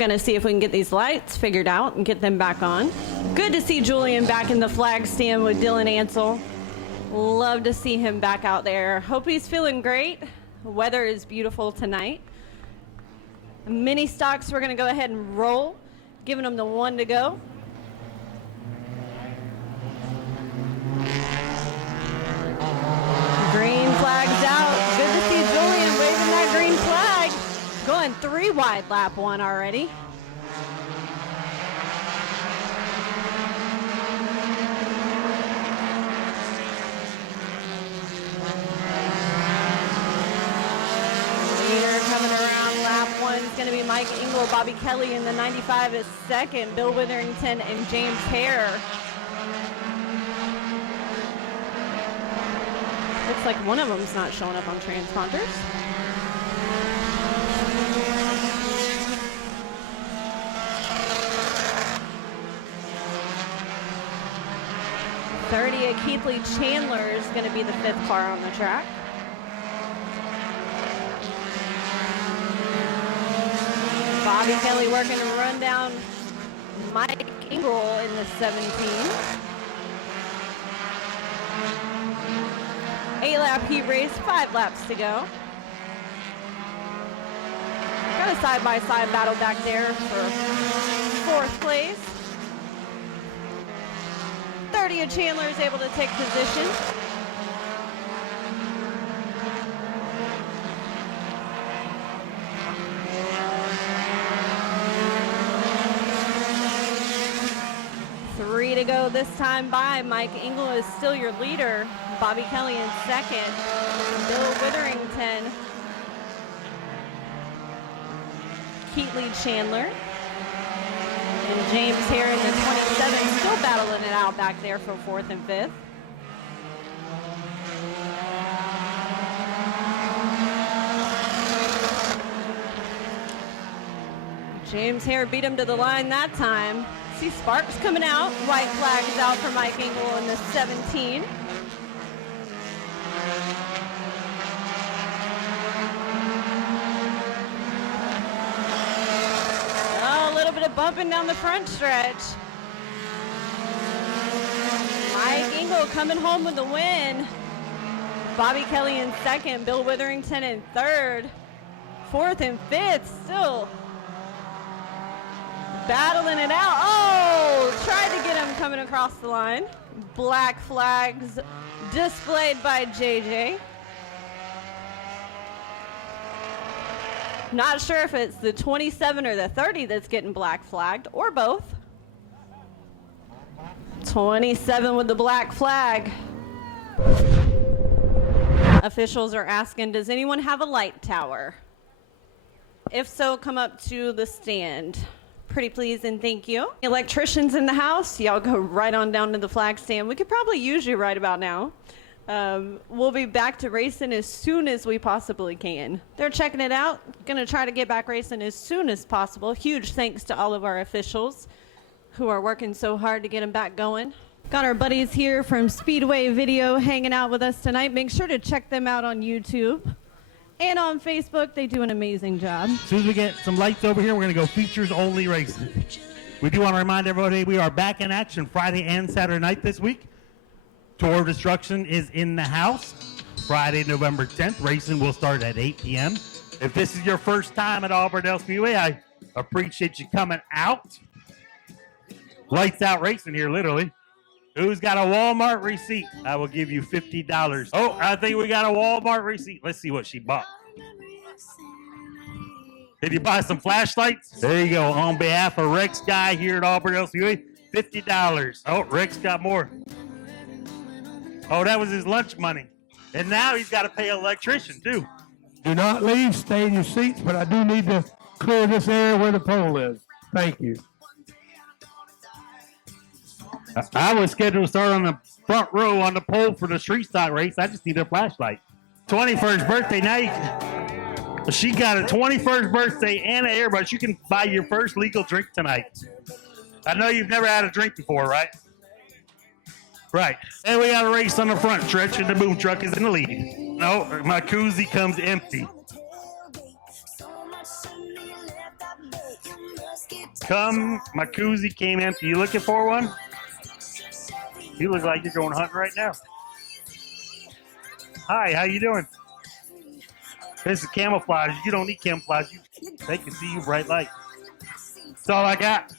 Gonna see if we can get these lights figured out and get them back on. Good to see Julian back in the flag stand with Dylan Ansel. Love to see him back out there. Hope he's feeling great. The weather is beautiful tonight. Mini stocks, we're gonna go ahead and roll, giving them the 1 to go. Green flag's out. Good to see Julian waving that green flag. Going 3 wide lap 1 already. Leader coming around lap 1 is going to be Mike Engel. Bobby Kelly in the 95 is second. Bill Witherington and James Hare. Looks like one of them's not showing up on transponders. .30 at Keithley Chandler is going to be the 5th car on the track. Bobby Kelly working to run down Mike Engel in the 17. 8-lap heat race, 5 laps to go. Got a side-by-side battle back there for 4th place. 30 of Chandler is able to take position. Three to go this time by. Mike Engel is still your leader. Bobby Kelly in second. Bill Witherington. Keithley Chandler. And James here in the 27, still battling it out back there for 4th and 5th. James Hare beat him to the line that time. See sparks coming out. White flag is out for Mike Engel in the 17. Oh, a little bit of bumping down the front stretch. Mike Engel coming home with the win. Bobby Kelly in second. Bill Witherington in third. 4th and 5th still battling it out. Oh, tried to get him coming across the line. Black flags displayed by JJ. Not sure if it's the 27 or the 30 that's getting black flagged, or both. 27 with the black flag. Officials are asking, does anyone have a light tower? If so, come up to the stand. Pretty please and thank you. Electricians in the house, y'all go right on down to the flag stand. We could probably use you right about now. We'll be back to racing as soon as we possibly can. They're checking it out. Gonna try to get back racing as soon as possible. Huge thanks to all of our officials who are working so hard to get them back going. Got our buddies here from Speedway Video hanging out with us tonight. Make sure to check them out on YouTube and on Facebook. They do an amazing job. As soon as we get some lights over here, we're going to go features only racing. We do want to remind everybody we are back in action Friday and Saturday night this week. Tour of Destruction is in the house. Friday, November 10th. Racing will start at 8 p.m. If this is your first time at Auburndale Speedway, I appreciate you coming out. Lights out racing here, literally. Who's got a Walmart receipt? I will give you $50. Oh, I think we got a Walmart receipt. Let's see what she bought. Did you buy some flashlights? There you go. On behalf of Rex Guy here at Auburndale Speedway, $50. Oh, Rex got more. Oh, that was his lunch money. And now he's got to pay an electrician, too. Do not leave. Stay in your seats, but I do need to clear this area where the pole is. Thank you. I was scheduled to start on the front row on the pole for the street stock race. I just need a flashlight. 21st birthday night. She got a 21st birthday and an earbud. You can buy your first legal drink tonight. I know you've never had a drink before, right? Right. And we got a race on the front stretch, and the boom truck is in the lead. No, my koozie comes empty. Come, my koozie came empty. You looking for one? You look like you're going hunting right now. Hi, how you doing? This is camouflage. You don't need camouflage. They can see you bright light. That's all I got.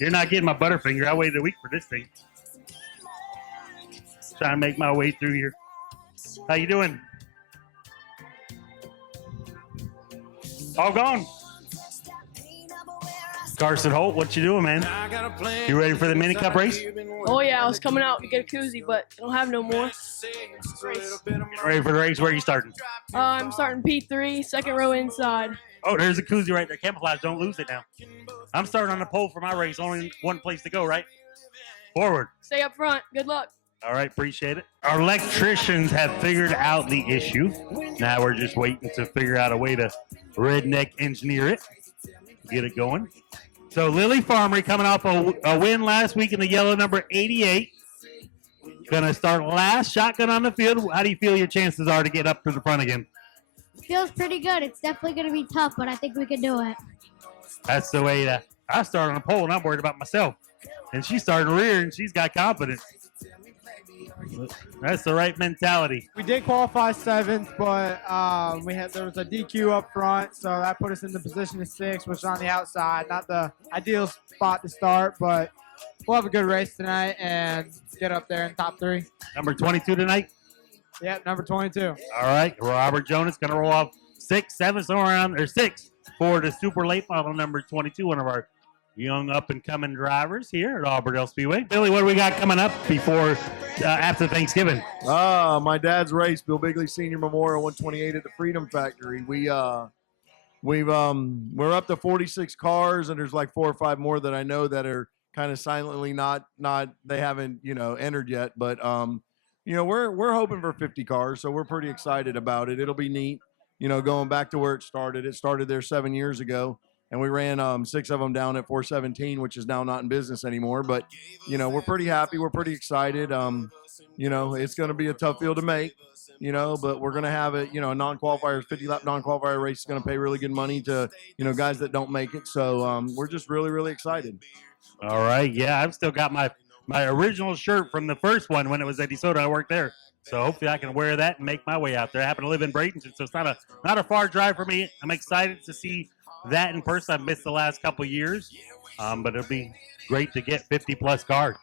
You're not getting my Butterfinger. I waited a week for this thing. Trying to make my way through here. How you doing? All gone. Carson Holt, what you doing, man? You ready for the mini cup race? Oh yeah, I was coming out to get a koozie, but I don't have no more. Race. Ready for the race? Where are you starting? I'm starting P3, second row inside. Oh, there's a koozie right there. Camouflage, don't lose it now. I'm starting on the pole for my race. Only one place to go, right? Forward. Stay up front. Good luck. All right, appreciate it. Our electricians have figured out the issue. Now we're just waiting to figure out a way to redneck engineer it, get it going. So Lily Farmery coming off a win last week in the yellow number 88. Gonna start last, shotgun on the field. How do you feel your chances are to get up to the front again? Feels pretty good. It's definitely going to be tough, but I think we can do it. That's the way that I start on the pole, and I'm worried about myself. And she started rear, and she's got confidence. That's the right mentality. We did qualify 7th, but there was a DQ up front, so that put us in the position of 6, which is on the outside. Not the ideal spot to start, but we'll have a good race tonight and get up there in top 3. Number 22 tonight? Yep, number 22. All right, Robert Jonas going to roll off 6, 7, somewhere around, or 6 for the super late model number 22, one of our young up-and-coming drivers here at Auburndale Speedway. Billy, what do we got coming up before, after Thanksgiving? My dad's race, Bill Bigley Senior Memorial 128 at the Freedom Factory. We're up to 46 cars, and there's like 4 or 5 more that I know that are kind of silently not they haven't entered yet, but we're hoping for 50 cars, so we're pretty excited about it. It'll be neat, going back to where it started. It started there 7 years ago. And we ran 6 of them down at 417, which is now not in business anymore. But, we're pretty happy. We're pretty excited. It's going to be a tough field to make, but we're going to have it, a non-qualifier, 50-lap non-qualifier race is going to pay really good money to, guys that don't make it. So we're just really, really excited. All right. Yeah, I've still got my original shirt from the first one when it was at DeSoto. I worked there. So hopefully I can wear that and make my way out there. I happen to live in Bradenton, so it's not a far drive for me. I'm excited to see that in person. I've missed the last couple years, but it'll be great to get 50-plus cars.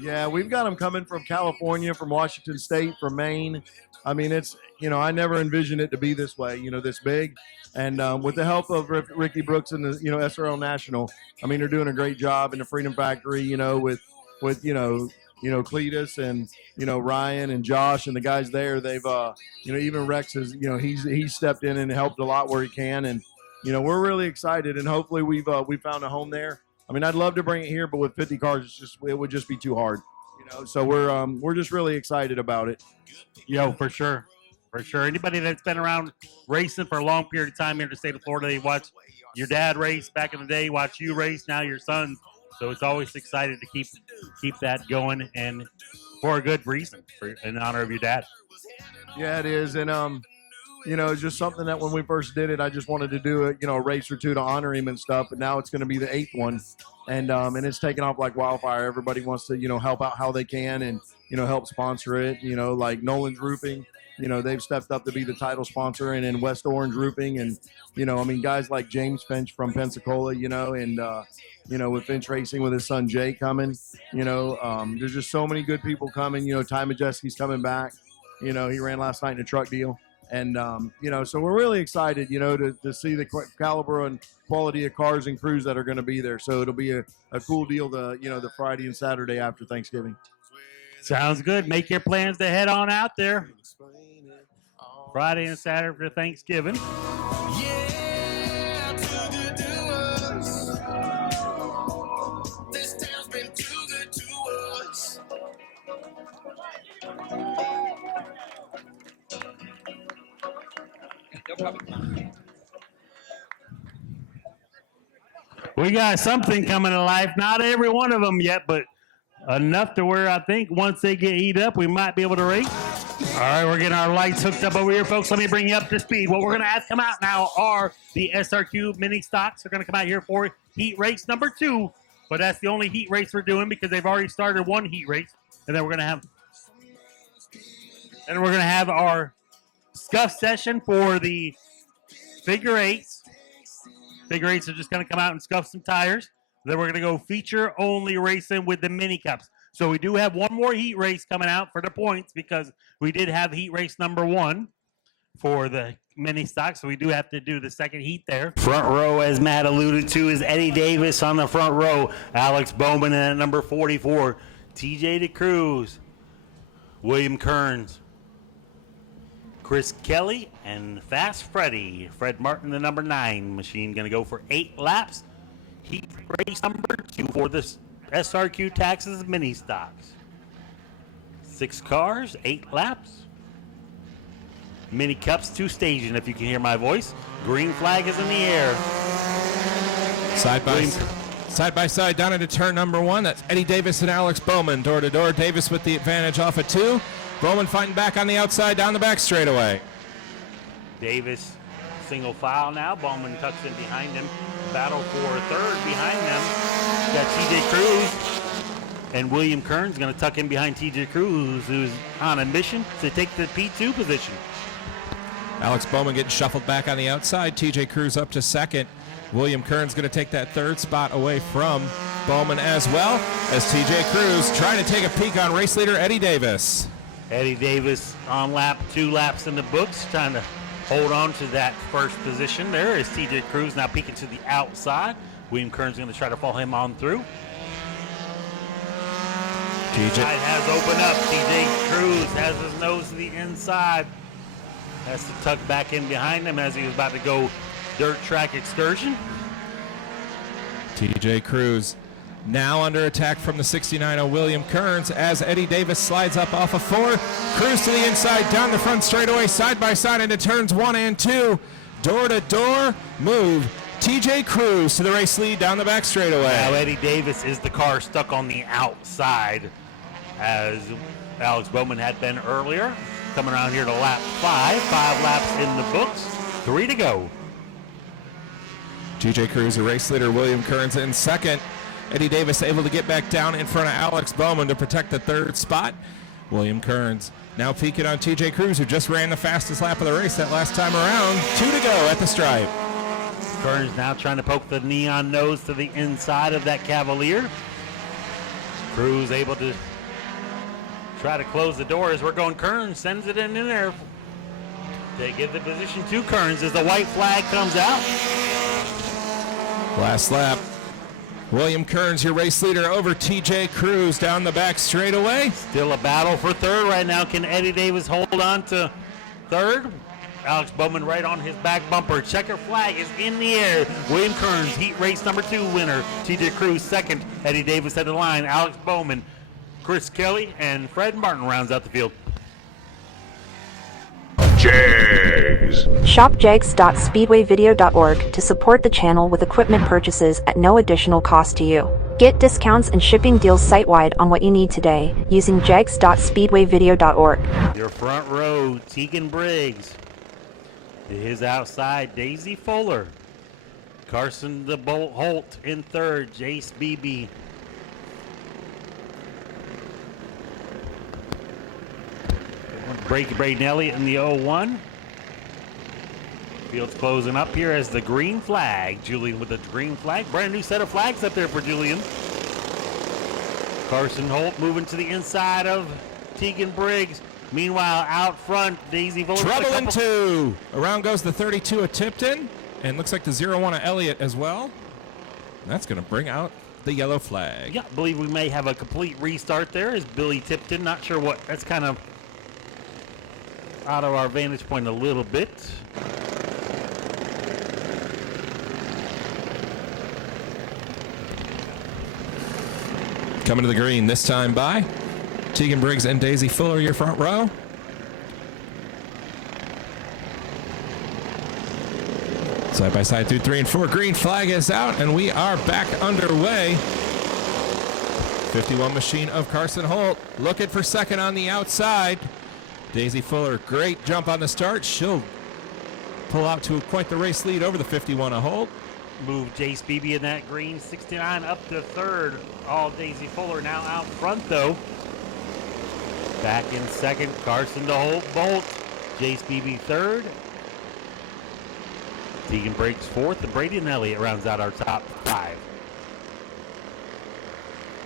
Yeah, we've got them coming from California, from Washington State, from Maine. I mean, it's, I never envisioned it to be this way, this big. And with the help of Ricky Brooks and the, SRL National, I mean, they're doing a great job in the Freedom Factory, with Cletus and, Ryan and Josh and the guys there. They've, even Rex has, he's stepped in and helped a lot where he can. And, we're really excited, and hopefully we found a home there. I mean, I'd love to bring it here, but with 50 cars, it would just be too hard, So we're just really excited about it. Yo, for sure. Anybody that's been around racing for a long period of time here in the state of Florida, they watch your dad race back in the day, watch you race, now your son. So it's always excited to keep that going, and for a good reason, in honor of your dad. Yeah, it is, and it's just something that when we first did it, I just wanted to do a race or two to honor him and stuff. But now it's going to be the 8th one, and it's taken off like wildfire. Everybody wants to help out how they can and help sponsor it. Like Nolan's Roofing, they've stepped up to be the title sponsor, and then West Orange Roofing, and guys like James Finch from Pensacola, and with Finch Racing with his son Jay coming, there's just so many good people coming. Ty Majeski's coming back. He ran last night in a truck deal. And, so we're really excited, to see the caliber and quality of cars and crews that are going to be there. So it'll be a cool deal, the Friday and Saturday after Thanksgiving. Sounds good. Make your plans to head on out there. Friday and Saturday for Thanksgiving. Yeah, too good to us. This town's been too good to us. We got something coming to life. Not every one of them yet, but enough to where I think once they get heated up, we might be able to race. All right, we're getting our lights hooked up over here, folks. Let me bring you up to speed. What we're going to have come out now are the SRQ mini stocks. They're going to come out here for heat race number 2, but that's the only heat race we're doing because they've already started one heat race, and then we're gonna have our scuff session for the figure eights. Figure eights are just gonna come out and scuff some tires. Then we're gonna go feature only racing with the mini cups. So we do have one more heat race coming out for the points because we did have heat race number 1 for the mini stock, so we do have to do the second heat there. Front row, as Matt alluded to, is Eddie Davis on the front row. Alex Bowman at number 44. TJ DeCruz, William Kearns, Chris Kelly, and Fast Freddy. Fred Martin, the number 9 machine, going to go for 8 laps. Heat race number 2 for the SRQ Taxes mini stocks. 6 cars, 8 laps. Mini cups, 2 staging, if you can hear my voice. Green flag is in the air. Side by side down into turn number 1. That's Eddie Davis and Alex Bowman. Door to door. Davis with the advantage off of 2. Bowman fighting back on the outside down the back straightaway. Davis single file now. Bowman tucks in behind him. Battle for third behind them. Got TJ Cruz. And William Kearns going to tuck in behind TJ Cruz, who's on a mission to take the P2 position. Alex Bowman getting shuffled back on the outside. TJ Cruz up to second. William Kearns going to take that third spot away from Bowman as well, as TJ Cruz trying to take a peek on race leader Eddie Davis. Eddie Davis on lap 2 laps in the books, trying to hold on to that first position. There is TJ Cruz now peeking to the outside. William Kearns going to try to follow him on through. TJ has opened up. TJ Cruz has his nose to the inside. Has to tuck back in behind him as he was about to go dirt track excursion. TJ Cruz now under attack from the 69 of William Kearns as Eddie Davis slides up off of 4. Cruz to the inside, down the front straightaway, side by side into turns 1 and 2. Door to door move. TJ Cruz to the race lead down the back straightaway. Now Eddie Davis is the car stuck on the outside as Alex Bowman had been earlier. Coming around here to lap 5. 5 laps in the books. 3 to go. TJ Cruz, the race leader. William Kearns in second. Eddie Davis able to get back down in front of Alex Bowman to protect the third spot. William Kearns now peeking on TJ Cruz, who just ran the fastest lap of the race that last time around. 2 to go at the stripe. Kearns now trying to poke the neon nose to the inside of that Cavalier. Cruz able to try to close the door as we're going. Kearns sends it in there. They give the position to Kearns as the white flag comes out. Last lap. William Kearns, your race leader, over TJ Cruz down the back straightaway. Still a battle for third right now. Can Eddie Davis hold on to third? Alex Bowman right on his back bumper. Checker flag is in the air. William Kearns, heat race number 2 winner. TJ Cruz second. Eddie Davis at the line. Alex Bowman, Chris Kelly, and Fred Martin rounds out the field. Jags. Shop jags.speedwayvideo.org to support the channel with equipment purchases at no additional cost to you. Get discounts and shipping deals site-wide on what you need today using jags.speedwayvideo.org. Your front row, Tegan Briggs. To his outside, Daisy Fuller. Carson the Bolt Holt in third, Jace Beebe. Braden Elliott in the 0-1. Field's closing up here as the green flag. Julian with the green flag. Brand new set of flags up there for Julian. Carson Holt moving to the inside of Tegan Briggs. Meanwhile, out front, Daisy Fuller. Trouble in 2. Around goes the 32 of Tipton. And looks like the 0-1 of Elliott as well. That's going to bring out the yellow flag. Yeah, I believe we may have a complete restart there as Billy Tipton. Not sure what. That's kind of out of our vantage point a little bit. Coming to the green this time by Tegan Briggs and Daisy Fuller, your front row. Side by side through 3 and 4. Green flag is out, and we are back underway. 51 machine of Carson Holt looking for second on the outside. Daisy Fuller, great jump on the start. She'll pull out to quite the race lead over the 51 of Holt. Move Jace Beebe in that green 69 up to third. All Daisy Fuller now out front though. Back in second, Carson to Bolt. Jace Beebe third. Tegan Briggs fourth, and Brady and Elliott rounds out our top 5.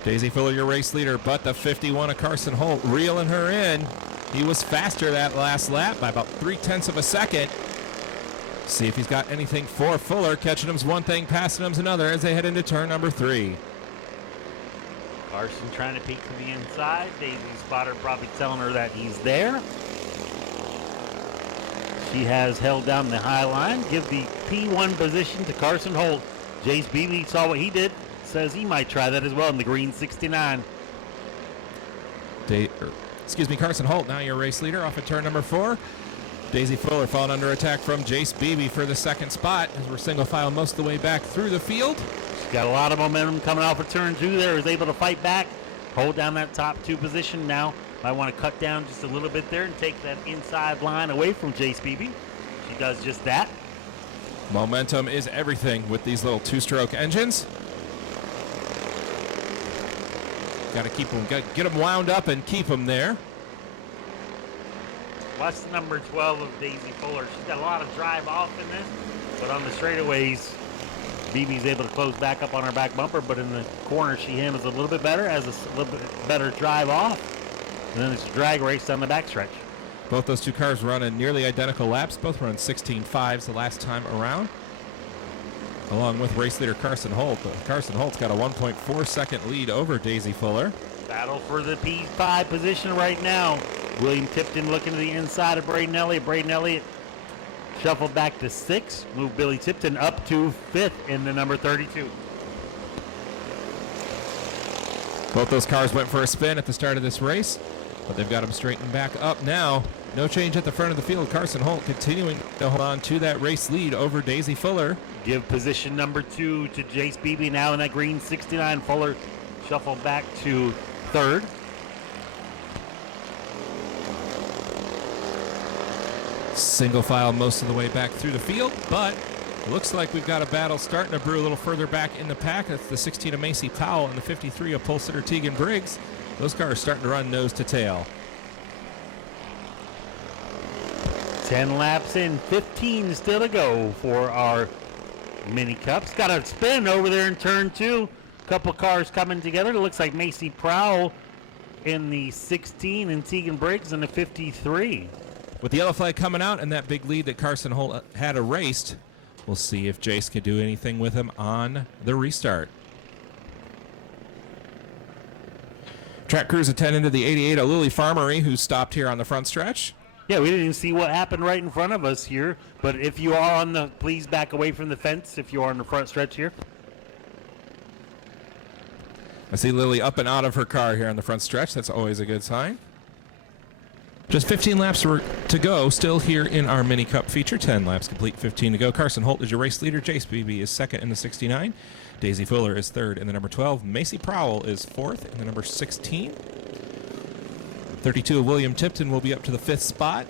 Daisy Fuller, your race leader, but the 51 of Carson Holt reeling her in. He was faster that last lap by about 0.3 of a second. See if he's got anything for Fuller. Catching him's one thing, passing him's another as they head into turn number 3. Carson trying to peek to the inside. Daisy spotter probably telling her that he's there. She has held down the high line. Give the P1 position to Carson Holt. Jace Beebe saw what he did. Says he might try that as well in the green 69. Carson Holt, now your race leader off at turn number 4. Daisy Fuller falling under attack from Jace Beebe for the second spot as we're single file most of the way back through the field. She's got a lot of momentum coming off of turn 2 there. Is able to fight back, hold down that top 2 position now. Might want to cut down just a little bit there and take that inside line away from Jace Beebe. She does just that. Momentum is everything with these little 2-stroke engines. Got to keep them, get them wound up and keep them there. Watch the number 12 of Daisy Fuller. She's got a lot of drive off in this, but on the straightaways, Beebe's able to close back up on her back bumper, but in the corner, she handles a little bit better, has a little bit better drive off, and then it's a drag race down the backstretch. Both those two cars running nearly identical laps, both running 16.5s the last time around, along with race leader Carson Holt. Carson Holt's got a 1.4 second lead over Daisy Fuller. Battle for the P5 position right now. William Tipton looking to the inside of Braden Elliott. Braden Elliott shuffled back to 6. Moved Billy Tipton up to 5th in the number 32. Both those cars went for a spin at the start of this race, but they've got them straightened back up now. No change at the front of the field. Carson Holt continuing to hold on to that race lead over Daisy Fuller. Give position number 2 to Jace Beebe now in that green 69. Fuller shuffled back to 3rd. Single file most of the way back through the field, but it looks like we've got a battle starting to brew a little further back in the pack. That's the 16 of Macy Powell and the 53 of pole sitter Tegan Briggs. Those cars starting to run nose to tail. 10 laps in, 15 still to go for our mini cups. Got a spin over there in turn 2. Couple cars coming together. It looks like Macy Prowl in the 16 and Tegan Briggs in the 53. With the yellow flag coming out and that big lead that Carson Holt had erased, we'll see if Jace can do anything with him on the restart. Track crews attending to the 88 of Lily Farmery, who stopped here on the front stretch. Yeah, we didn't even see what happened right in front of us here, but if you are on the, please back away from the fence if you are on the front stretch here. I see Lily up and out of her car here on the front stretch. That's always a good sign. Just 15 laps to go, still here in our mini cup feature. 10 laps complete, 15 to go. Carson Holt is your race leader. Jace Beebe is second in the 69. Daisy Fuller is third in the number 12. Macy Prowl is fourth in the number 16. 32 of William Tipton will be up to the 5th spot.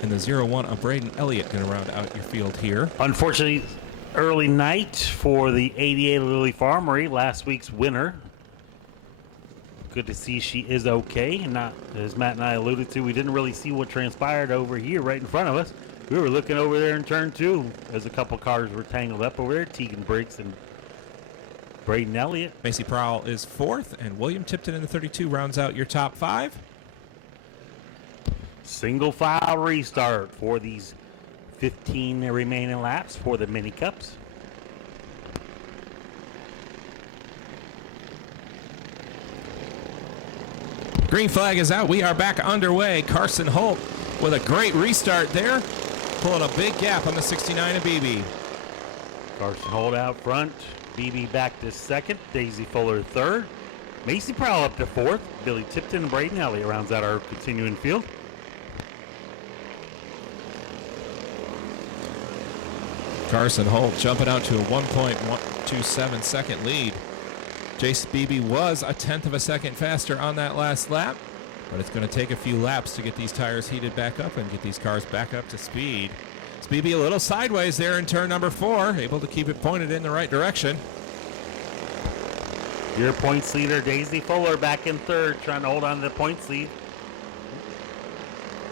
And the 01 of Braden Elliott going to round out your field here. Unfortunately, early night for the 88 of Lily Farmery, last week's winner. Good to see she is okay, and not, as Matt and I alluded to, we didn't really see what transpired over here right in front of us. We were looking over there in turn 2 as a couple cars were tangled up over there. Tegan Briggs and Braden Elliott. Macy Prowl is 4th, and William Tipton in the 32 rounds out your top 5. Single file restart for these 15 remaining laps for the mini cups. Green flag is out. We are back underway. Carson Holt with a great restart there, pulling a big gap on the 69 of Beebe. Carson Holt out front. Beebe back to 2nd. Daisy Fuller 3rd. Macy Prowl up to 4th. Billy Tipton and Braden Elliott rounds out our continuing field. Carson Holt jumping out to a 1.127 second lead. Jace Beebe was a 1/10 of a second faster on that last lap, but it's going to take a few laps to get these tires heated back up and get these cars back up to speed. Beebe a little sideways there in turn number 4, able to keep it pointed in the right direction. Your points leader, Daisy Fuller, back in third, trying to hold on to the points lead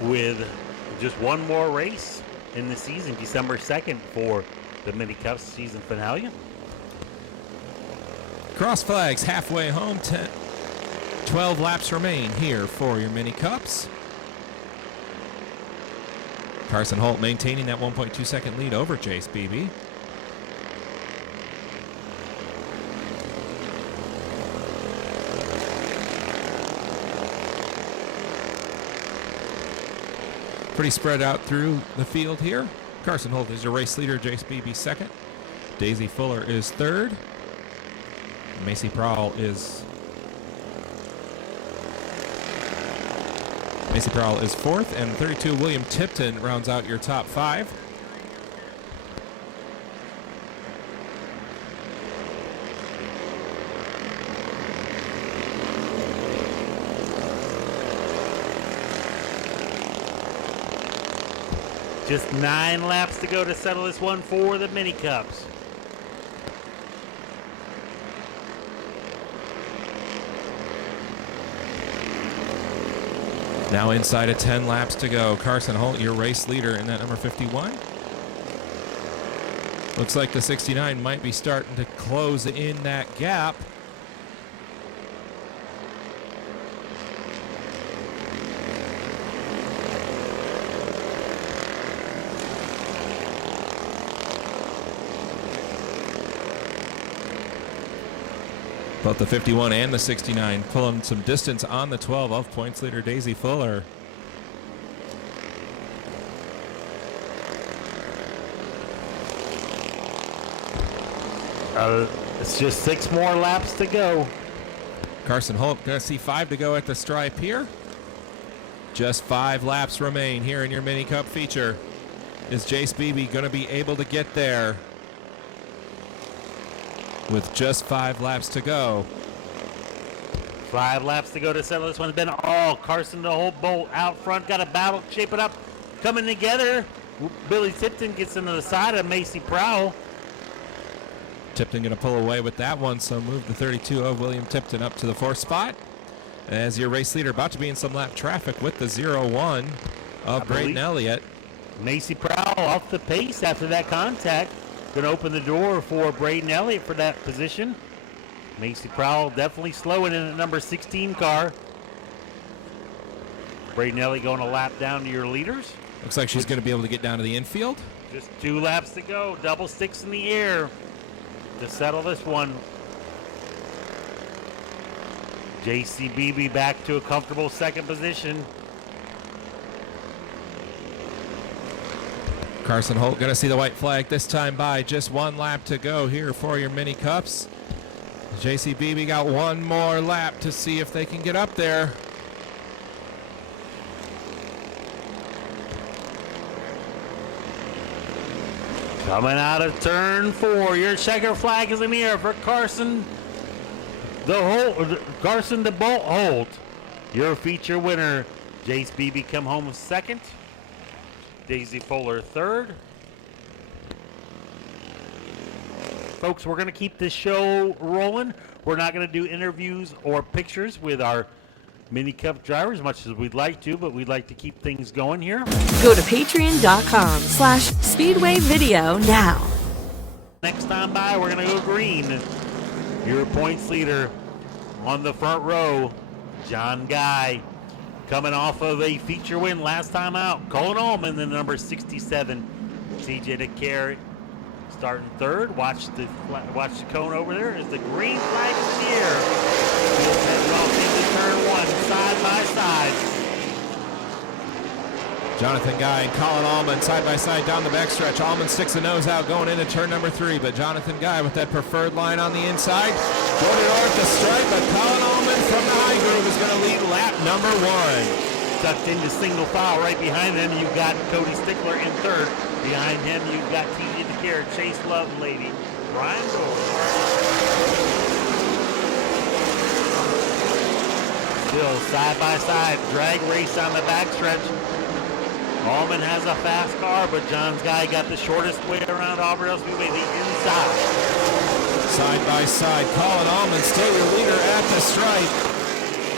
with just one more race in the season, December 2nd, for the Mini Cups season finale. Cross flags halfway home. 12 laps remain here for your Mini Cups. Carson Holt maintaining that 1.2 second lead over Chase Babb. Pretty spread out through the field here. Carson Holt is your race leader, Chase Babb second. Daisy Fuller is third. Macy Prowl is fourth, and 32 William Tipton rounds out your top 5. Just 9 laps to go to settle this one for the Mini Cups. Now inside of 10 laps to go. Carson Holt, your race leader in that number 51. Looks like the 69 might be starting to close in that gap. Both the 51 and the 69 pulling some distance on the 12 of points leader Daisy Fuller. It's just 6 more laps to go. Carson Holt gonna see 5 to go at the stripe here. Just 5 laps remain here in your Mini Cup feature. Is Chase Babb gonna be able to get there? With just 5 laps to go. 5 laps to go to settle this one. It's been all Carson the whole bolt out front. Got a battle shaping up, coming together. Billy Tipton gets into the side of Macy Prowl. Tipton going to pull away with that one, so move the 32 of William Tipton up to the 4th spot. As your race leader about to be in some lap traffic with the 0-1 of Braden Elliott. Macy Prowl off the pace after that contact. Going to open the door for Braden Elliott for that position. Macy Prowl definitely slowing in the number 16 car. Braden Elliott going a lap down to your leaders. Looks like she's going to be able to get down to the infield. Just 2 laps to go. Double sticks in the air to settle this one. J.C. Babb back to a comfortable 2nd position. Carson Holt going to see the white flag this time by just 1 lap to go here for your Mini Cups. J.C. Babb got 1 more lap to see if they can get up there. Coming out of turn 4, your checker flag is in the air for Carson the Bolt Holt. Your feature winner, Chase Babb come home 2nd. Daisy Fuller 3rd. Folks, we're going to keep this show rolling. We're not going to do interviews or pictures with our Mini Cup drivers as much as we'd like to, but we'd like to keep things going here. Go to patreon.com/Speedway Video now. Next time by, we're going to go green. Your points leader on the front row, John Guy. Coming off of a feature win last time out. Colin Allman, the number 67. CJ DeCare starting 3rd. Watch the cone over there as the green flag is in the air. We'll head off into turn 1, side by side. Jonathan Guy and Colin Allman side by side down the backstretch. Allman sticks the nose out going into turn number 3, but Jonathan Guy with that preferred line on the inside. Going north the stripe, but Colin Allman from the high groove is going to lead lap number 1. Tucked into single file right behind them, you've got Cody Stickler in 3rd. Behind him, you've got TJ DeCare, Chase Lovelady, Brian Doyle. Still side by side, drag race on the backstretch. Allman has a fast car, but John's guy got the shortest way around Auburndale Speedway, the inside. Side by side, Colin Allman still your leader at the stripe.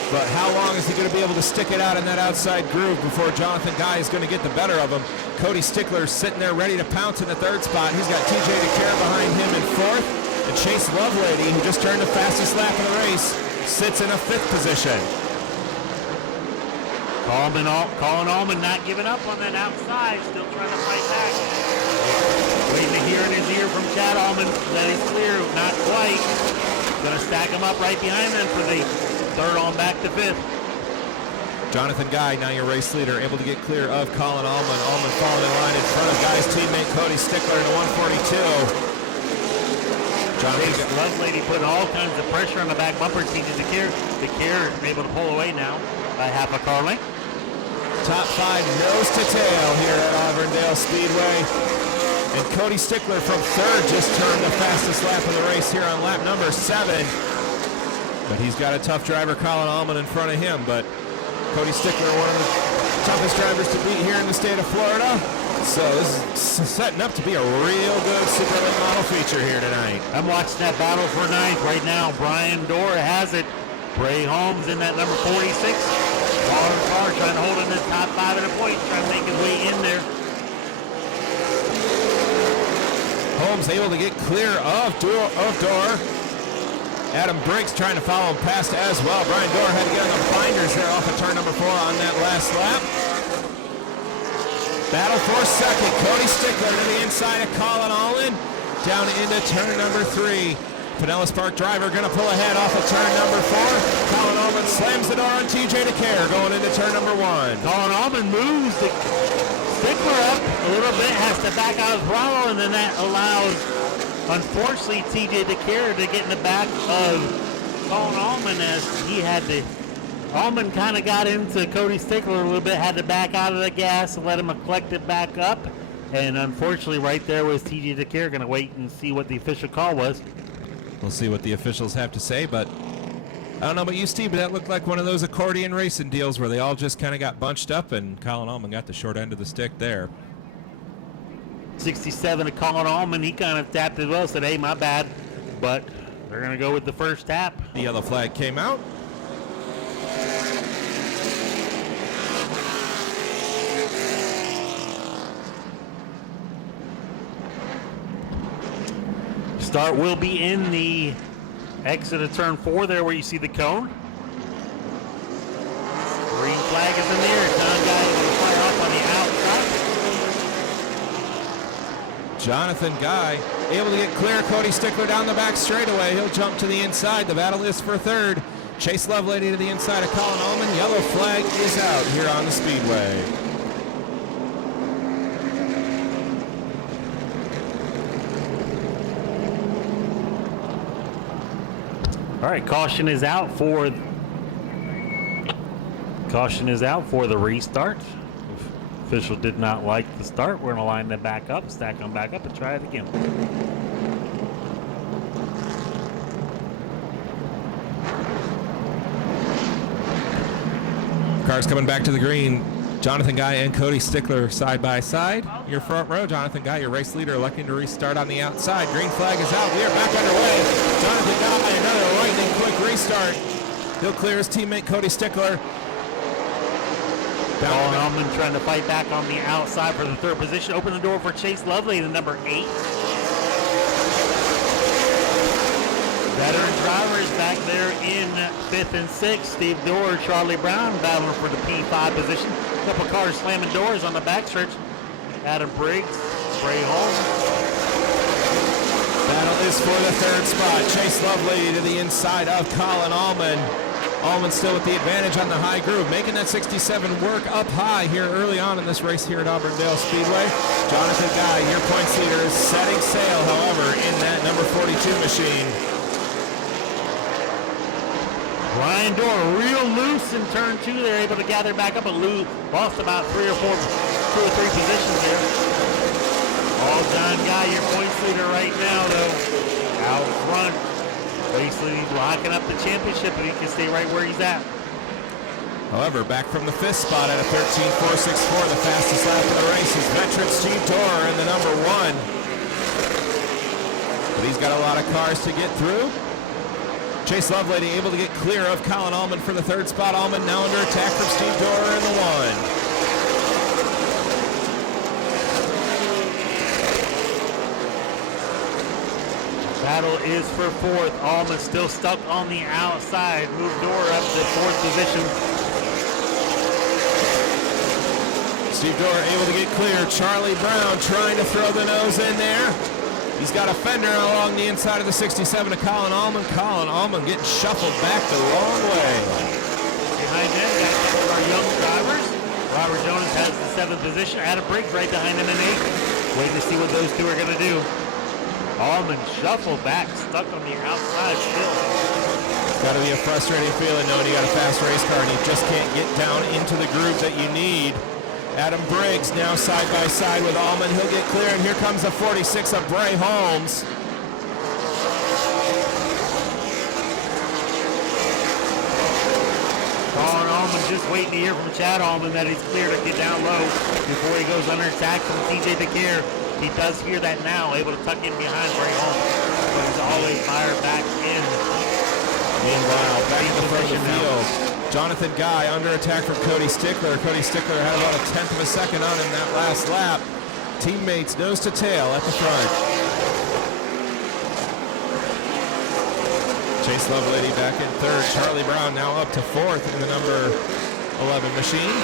But how long is he going to be able to stick it out in that outside groove before Jonathan Guy is going to get the better of him? Cody Stickler's sitting there ready to pounce in the third spot. He's got TJ DeCare behind him in fourth. And Chase Lovelady, who just turned the fastest lap of the race, sits in a fifth position. Colin Allman not giving up on that outside, still trying to fight back. Waiting to hear in his ear from Chad Allman that he's clear, not quite. Gonna stack him up right behind them for the third on back to fifth. Jonathan Guy, now your race leader, able to get clear of Colin Allman. Allman falling in line in front of Guy's teammate Cody Stickler in a 142. Chase Lovelady putting all kinds of pressure on the back bumper. TJ DeCare able to pull away now by half a car length. Top five nose to tail here at Auburndale Speedway. And Cody Stickler from third just turned the fastest lap of the race here on lap number 7. But he's got a tough driver, Colin Allman, in front of him. But Cody Stickler, one of the toughest drivers to beat here in the state of Florida. So this is setting up to be a real good Super Late Model feature here tonight. I'm watching that battle for ninth right now. Brian Dorr has it. Bray Holmes in that number 46. Following car trying to hold in the top 5 of the points, trying to make his way in there. Holmes able to get clear of Dorr. Adam Briggs trying to follow him past as well. Brian Dorr had to get on the binders there off of turn number 4 on that last lap. Battle for second. Cody Stickler to the inside of Colin Allman. Down into turn number 3. Pinellas Park driver going to pull ahead off of turn number 4. Colin Allman slams the door on TJ DeCare going into turn number 1. Colin Allman moves the Stickler up a little bit, has to back out his throttle, and then that allows, unfortunately, TJ DeCare to get in the back of Colin Allman as he had to. Allman kind of got into Cody Stickler a little bit, had to back out of the gas and let him collect it back up. And unfortunately, right there was TJ DeCare going to wait and see what the official call was. We'll see what the officials have to say, but I don't know about you, Steve, but that looked like one of those accordion racing deals where they all just kind of got bunched up, and Colin Allman got the short end of the stick there. 67 to Colin Allman, he kind of tapped as well, said, hey, my bad, but they're going to go with the first tap. The yellow flag came out. Start will be in the exit of turn 4 there where you see the cone. Green flag is in there. John Guy is going to fire off on the outside. Jonathan Guy able to get clear. Cody Stickler down the back straightaway. He'll jump to the inside. The battle is for third. Chase Lovelady to the inside of Colin Allman. Yellow flag is out here on the Speedway. All right, caution is out for the restart. Official did not like the start. We're going to line them back up, stack them back up, and try it again. Cars coming back to the green. Jonathan Guy and Cody Stickler side by side. Your front row, Jonathan Guy, your race leader, electing to restart on the outside. Green flag is out. We are back underway. Jonathan Guy, another lightning quick restart. He'll clear his teammate Cody Stickler. Colin Allman trying to fight back on the outside for the third position. Open the door for Chase Lovely, the number 8. Veteran drivers back there in 5th and 6th. Steve Dorr, Charlie Brown battling for the P5 position. A couple cars slamming doors on the backstretch. Adam Briggs, Bray Holmes. Battle is for the third spot. Chase Lovely to the inside of Colin Allman. Allman still with the advantage on the high groove, making that 67 work up high here early on in this race here at Auburndale Speedway. Jonathan Guy, your points leader, is setting sail, however, in that number 42 machine. Brian Dorr real loose in turn 2. They're able to gather back up, but lost about 2 or 3 positions there. All John Guy, your points leader right now, though, out front. Basically locking up the championship, but he can stay right where he's at. However, back from the 5th spot at a 13.464, the fastest lap of the race is veteran Steve Dorr in the number 1. But he's got a lot of cars to get through. Chase Lovelady able to get clear of Colin Allman for the 3rd spot. Allman now under attack from Steve Dorr in the 1. Battle is for 4th. Allman still stuck on the outside. Move Dorr up to 4th position. Steve Dorr able to get clear. Charlie Brown trying to throw the nose in there. He's got a fender along the inside of the 67 to Colin Allman. Colin Allman getting shuffled back the wrong way. Behind them, got some of our young drivers. Robert Jonas has the 7th position. Adam Briggs right behind him in 8th. Waiting to see what those two are going to do. Allman shuffled back, stuck on the outside still. It's got to be a frustrating feeling knowing you got a fast race car and you just can't get down into the groove that you need. Adam Briggs now side by side with Allman. He'll get clear, and here comes the 46 of Bray Holmes. Colin Allman just waiting to hear from Chad Allman that he's clear to get down low before he goes under attack from TJ DeCare. He does hear that now, able to tuck in behind Bray Holmes, but he's always fired back in. Meanwhile, back in the front of the field, Jonathan Guy under attack from Cody Stickler. Cody Stickler had about a 1/10 of a second on him that last lap. Teammates nose to tail at the front. Chase Lovelady back in 3rd. Charlie Brown now up to 4th in the number 11 machine.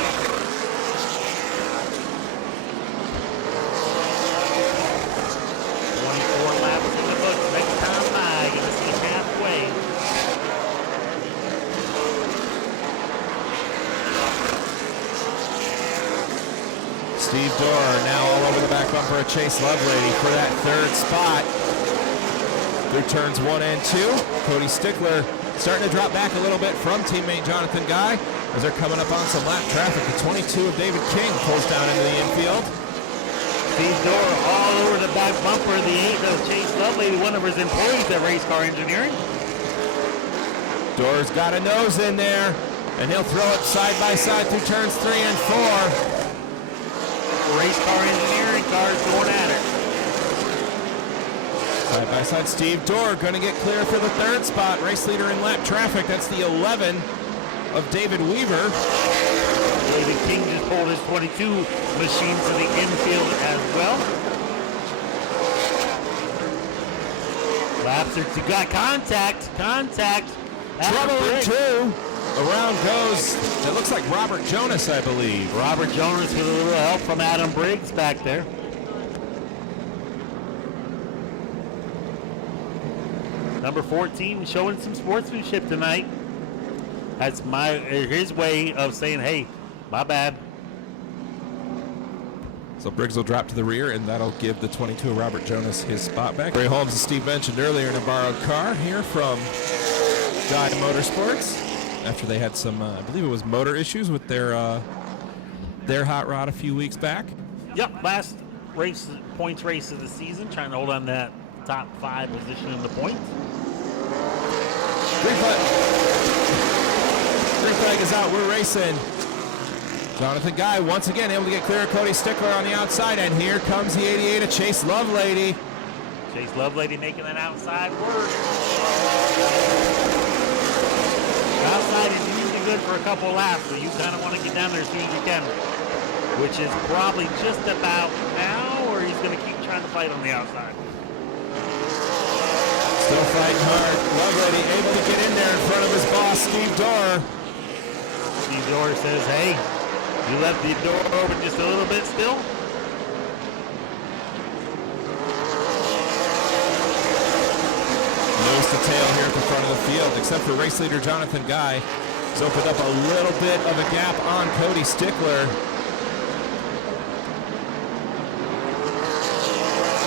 Steve Dorr now all over the back bumper of Chase Lovelady for that 3rd spot. Through turns 1 and 2. Cody Stickler starting to drop back a little bit from teammate Jonathan Guy as they're coming up on some lap traffic. The 22 of David King pulls down into the infield. Steve Dorr all over the back bumper of the 8th of Chase Lovelady, one of his employees at Race Car Engineering. Dorr's got a nose in there, and he'll throw it side by side through turns 3 and 4. Race Car Engineering cars going at it. Side by side, Steve Dorr going to get clear for the 3rd spot. Race leader in lap traffic. That's the 11 of David Weaver. David King just pulled his 22 machine to the infield as well. Laps are got contact. Trouble in 2. Around goes, it looks like Robert Jonas, I believe. Robert Jonas with a little help from Adam Briggs back there. Number 14 showing some sportsmanship tonight. That's his way of saying, hey, my bad. So Briggs will drop to the rear, and that'll give the 22 of Robert Jonas his spot back. Bray Holmes, as Steve mentioned earlier, in a borrowed car here from Guy Motorsports. After they had some, I believe it was motor issues with their hot rod a few weeks back. Yep, last points race of the season, trying to hold on that top 5 position in the points. Green flag is out. We're racing. Jonathan Guy once again able to get clear of Cody Stickler on the outside, and here comes the 88 of Chase Lovelady. Chase Lovelady making that outside work. Outside is usually good for a couple laps, so you kind of want to get down there as soon as you can, which is probably just about now, or he's going to keep trying to fight on the outside. Still fighting hard. Lovelady able to get in there in front of his boss, Steve Dorr. Steve Dorr says, hey, you left the door open just a little bit still. Nose to tail here at the front of the field, except for race leader Jonathan Guy. He's opened up a little bit of a gap on Cody Stickler.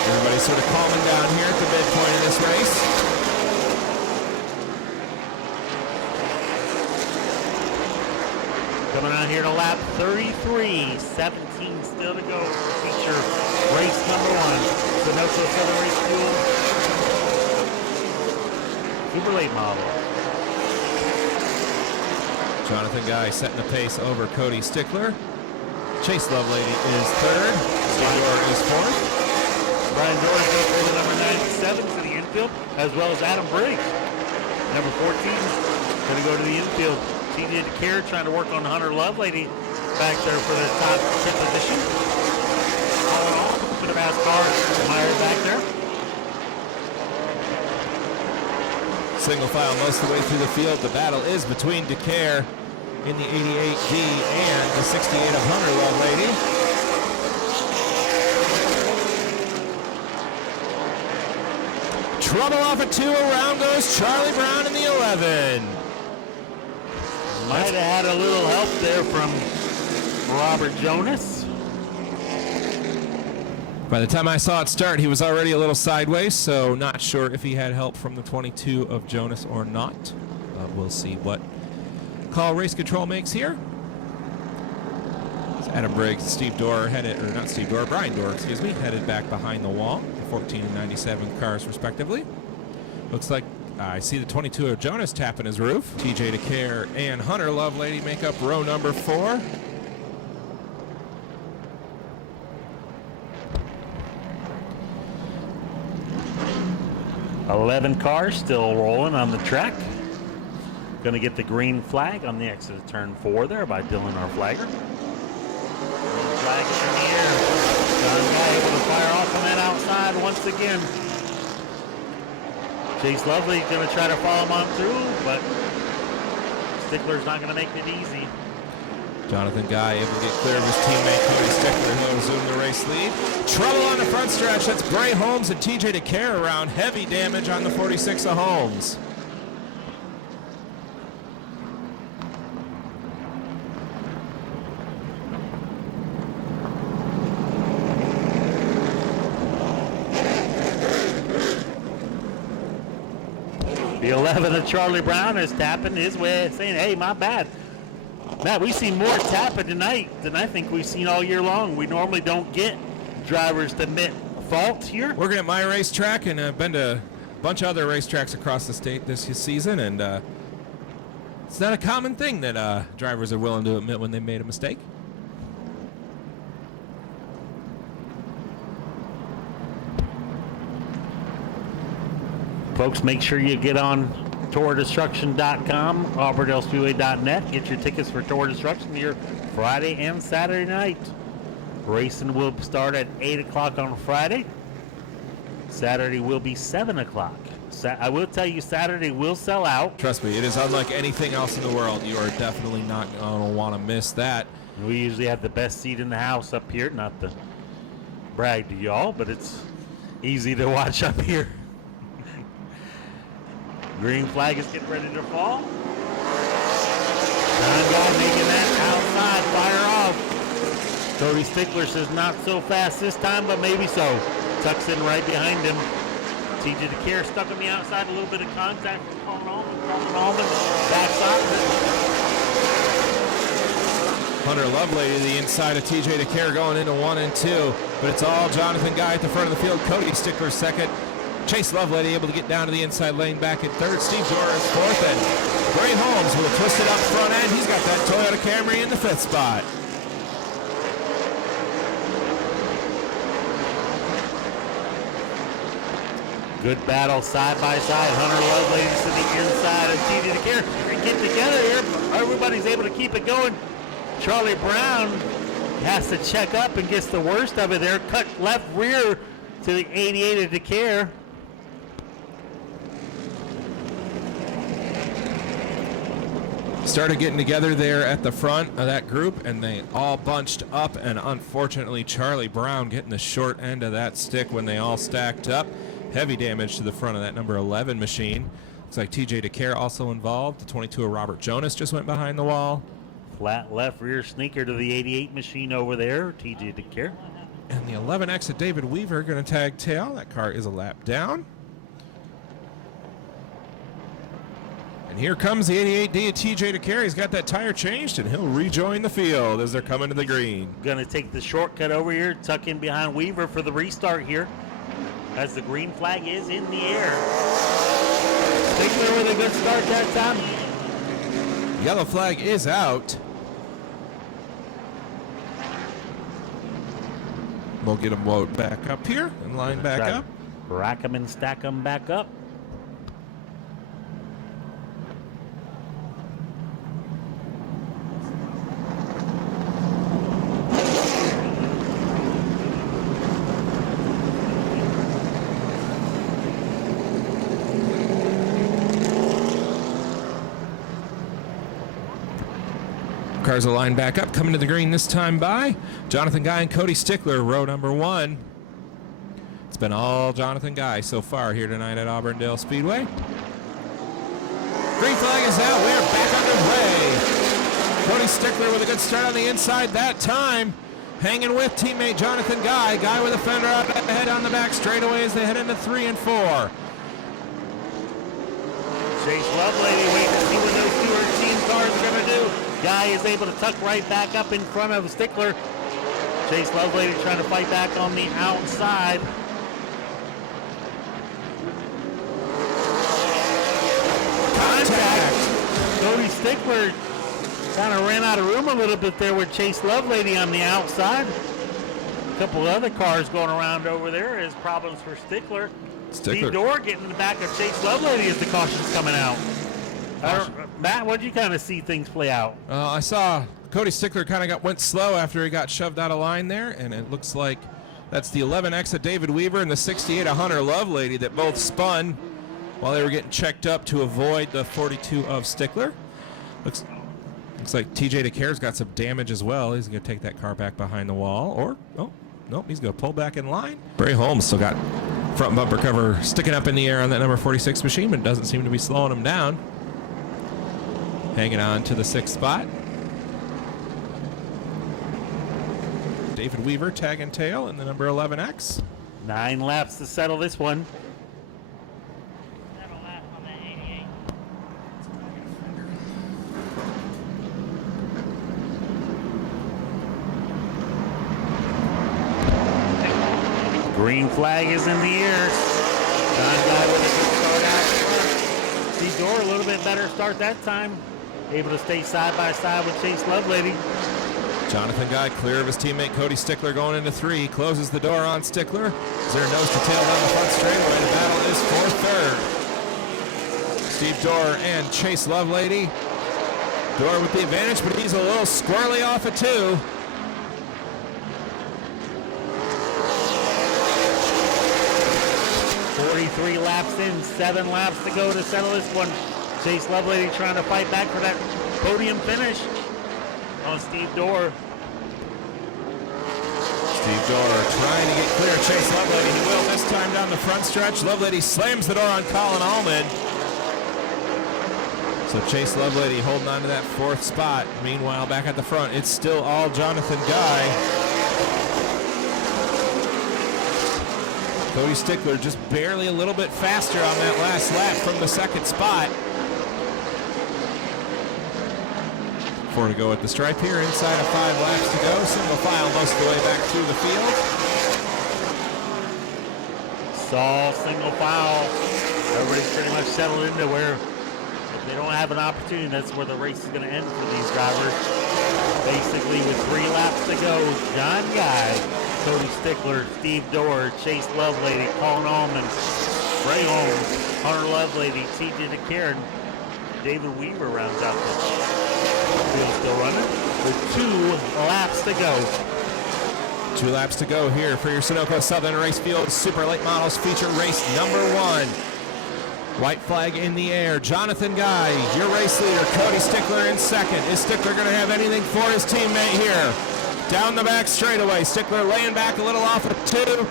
Everybody's sort of calming down here at the midpoint of this race. Coming on here to lap 33, 17 still to go. Feature race number 1. Sunoco Southern Race Fuel Super Late model. Jonathan Guy setting the pace over Cody Stickler. Chase Lovelady is third. Steve Dorr is fourth. Brian Dorr goes for the number 97 to the infield, as well as Adam Briggs. Number 14 going to go to the infield. TJ DeCare trying to work on Hunter Lovelady back there for the top 10 position. All in all, bit of NASCAR Meyer back there. Single file most of the way through the field. The battle is between DeCare in the 88D and the 68 of Hunter Lovelady. Trouble off at 2, around goes Charlie Brown in the 11. Might have had a little help there from Robert Jonas. By the time I saw it start, he was already a little sideways, so not sure if he had help from the 22 of Jonas or not. We'll see what call race control makes here. It's Adam Briggs, Steve Dorr headed, or not Steve Dorr, Brian Dorr, excuse me, headed back behind the wall. The 14 and 97 cars respectively. Looks like I see the 22 of Jonas tapping his roof. TJ DeCare and Hunter Lovelady make up row number 4. $11 cars still rolling on the track. Going to get the green flag on the exit of turn 4 there by Dylan, our flagger. Flag is in the air. John Guy able to fire off on that outside once again. Chase Lovely going to try to follow him on through, but Stickler's not going to make it easy. Jonathan Guy able to get clear of his teammate Cody Stickler, who will resume the race lead. Trouble on the front stretch. That's Bray Holmes and TJ DeCare around. Heavy damage on the 46 of Holmes. The 11 of Charlie Brown is tapping his way, saying, hey, my bad. Matt, we've seen more tapping tonight than I think we've seen all year long. We normally don't get drivers to admit fault here. Working at my racetrack, and I've been to a bunch of other racetracks across the state this season, and it's not a common thing that drivers are willing to admit when they made a mistake. Folks, make sure you get on tourdestruction.com, auburndalespeedway.net. Get your tickets for Tour Destruction here Friday and Saturday night. Racing will start at 8 o'clock on Friday. Saturday will be 7 o'clock. I will tell you, Saturday will sell out. Trust me, it is unlike anything else in the world. You are definitely not going to want to miss that. We usually have the best seat in the house up here. Not to brag to y'all, but it's easy to watch up here. Green flag is getting ready to fall. John Guy making that outside fire off. Cody Stickler says not so fast this time, but maybe so. Tucks in right behind him. TJ DeCare stuck on the outside, a little bit of contact with Colin Allman. Backs up. Hunter Lovelady to the inside of TJ DeCare going into 1 and 2, but it's all Jonathan Guy at the front of the field. Cody Stickler second. Chase Lovelady able to get down to the inside lane back at third. Steve Dorr is fourth, and Bray Holmes with a twisted up front end. He's got that Toyota Camry in the 5th spot. Good battle side by side. Hunter Lovelady to the inside of TJ DeCare. They get together here. Everybody's able to keep it going. Charlie Brown has to check up and gets the worst of it there. Cut left rear to the 88 of DeCare. Started getting together there at the front of that group, and they all bunched up, and unfortunately Charlie Brown getting the short end of that stick when they all stacked up. Heavy damage to the front of that number 11 machine. Looks like TJ DeCare also involved. The 22 of Robert Jonas just went behind the wall. Flat left rear sneaker to the 88 machine over there, TJ DeCare. And the 11X of David Weaver going to tag tail. That car is a lap down. And here comes the 88D of TJ DeCare. He's got that tire changed, and he'll rejoin the field as they're coming to the green. Going to take the shortcut over here, tuck in behind Weaver for the restart here, as the green flag is in the air. Stickler with a good start that time. Yellow flag is out. We'll get them load back up here and line back up. Rack them and stack them back up. Cars will line back up, coming to the green this time by Jonathan Guy and Cody Stickler, row number 1. It's been all Jonathan Guy so far here tonight at Auburndale Speedway. Green flag is out. We are back underway. Cody Stickler with a good start on the inside that time. Hanging with teammate Jonathan Guy. Guy with a fender out ahead on the back straightaway as they head into 3 and 4. Chase Lovelady waiting to see what those two team cars are going to do. Guy is able to tuck right back up in front of Stickler. Chase Lovelady trying to fight back on the outside. Contact. Cody Stickler kind of ran out of room a little bit there with Chase Lovelady on the outside. A couple other cars going around over there is problems for Stickler. Steve Dorr getting in the back of Chase Lovelady as the caution's coming out. Matt, what did you kind of see things play out? I saw Cody Stickler kind of went slow after he got shoved out of line there, and it looks like that's the 11X of David Weaver and the 68 of Hunter Lovelady that both spun while they were getting checked up to avoid the 42 of Stickler. Looks like TJ DeCare's got some damage as well. He's going to take that car back behind the wall, or, oh, nope, he's going to pull back in line. Bray Holmes still got front bumper cover sticking up in the air on that number 46 machine, but it doesn't seem to be slowing him down. Hanging on to the 6th spot. David Weaver, tag and tail, in the number 11X. 9 laps to settle this one. Green flag is in the air. John Guy with a good start out front. Steve Dorr a little bit better start that time. Able to stay side by side with Chase Lovelady. Jonathan Guy clear of his teammate Cody Stickler going into 3. Closes the door on Stickler. Is there nose to tail down the front straightaway? The battle is for 3rd. Steve Dorr and Chase Lovelady. Dorr with the advantage, but he's a little squirrely off at 2. Three laps in, 7 laps to go to settle this one. Chase Lovelady trying to fight back for that podium finish on Steve Dorr. Steve Dorr trying to get clear of Chase Lovelady. He will this time down the front stretch. Lovelady slams the door on Colin Allman. So Chase Lovelady holding on to that 4th spot. Meanwhile, back at the front, it's still all Jonathan Guy. Cody Stickler just barely a little bit faster on that last lap from the 2nd spot. 4 to go at the stripe here, inside of 5 laps to go. Single file most of the way back through the field. Saul, single file. Everybody's pretty much settled into where if they don't have an opportunity, that's where the race is going to end for these drivers. Basically with 3 laps to go, John Guy, Cody Stickler, Steve Dorr, Chase Lovelady, Colin Allman, Bray Holmes, Hunter Lovelady, TJ DeCare, and David Weaver rounds out the field still running with 2 laps to go. 2 laps to go here for your Sunoco Southern Race Field Super Late Models feature race number 1. White flag in the air. Jonathan Guy, your race leader. Cody Stickler in 2nd. Is Stickler going to have anything for his teammate here? Down the back straightaway. Stickler laying back a little off of 2.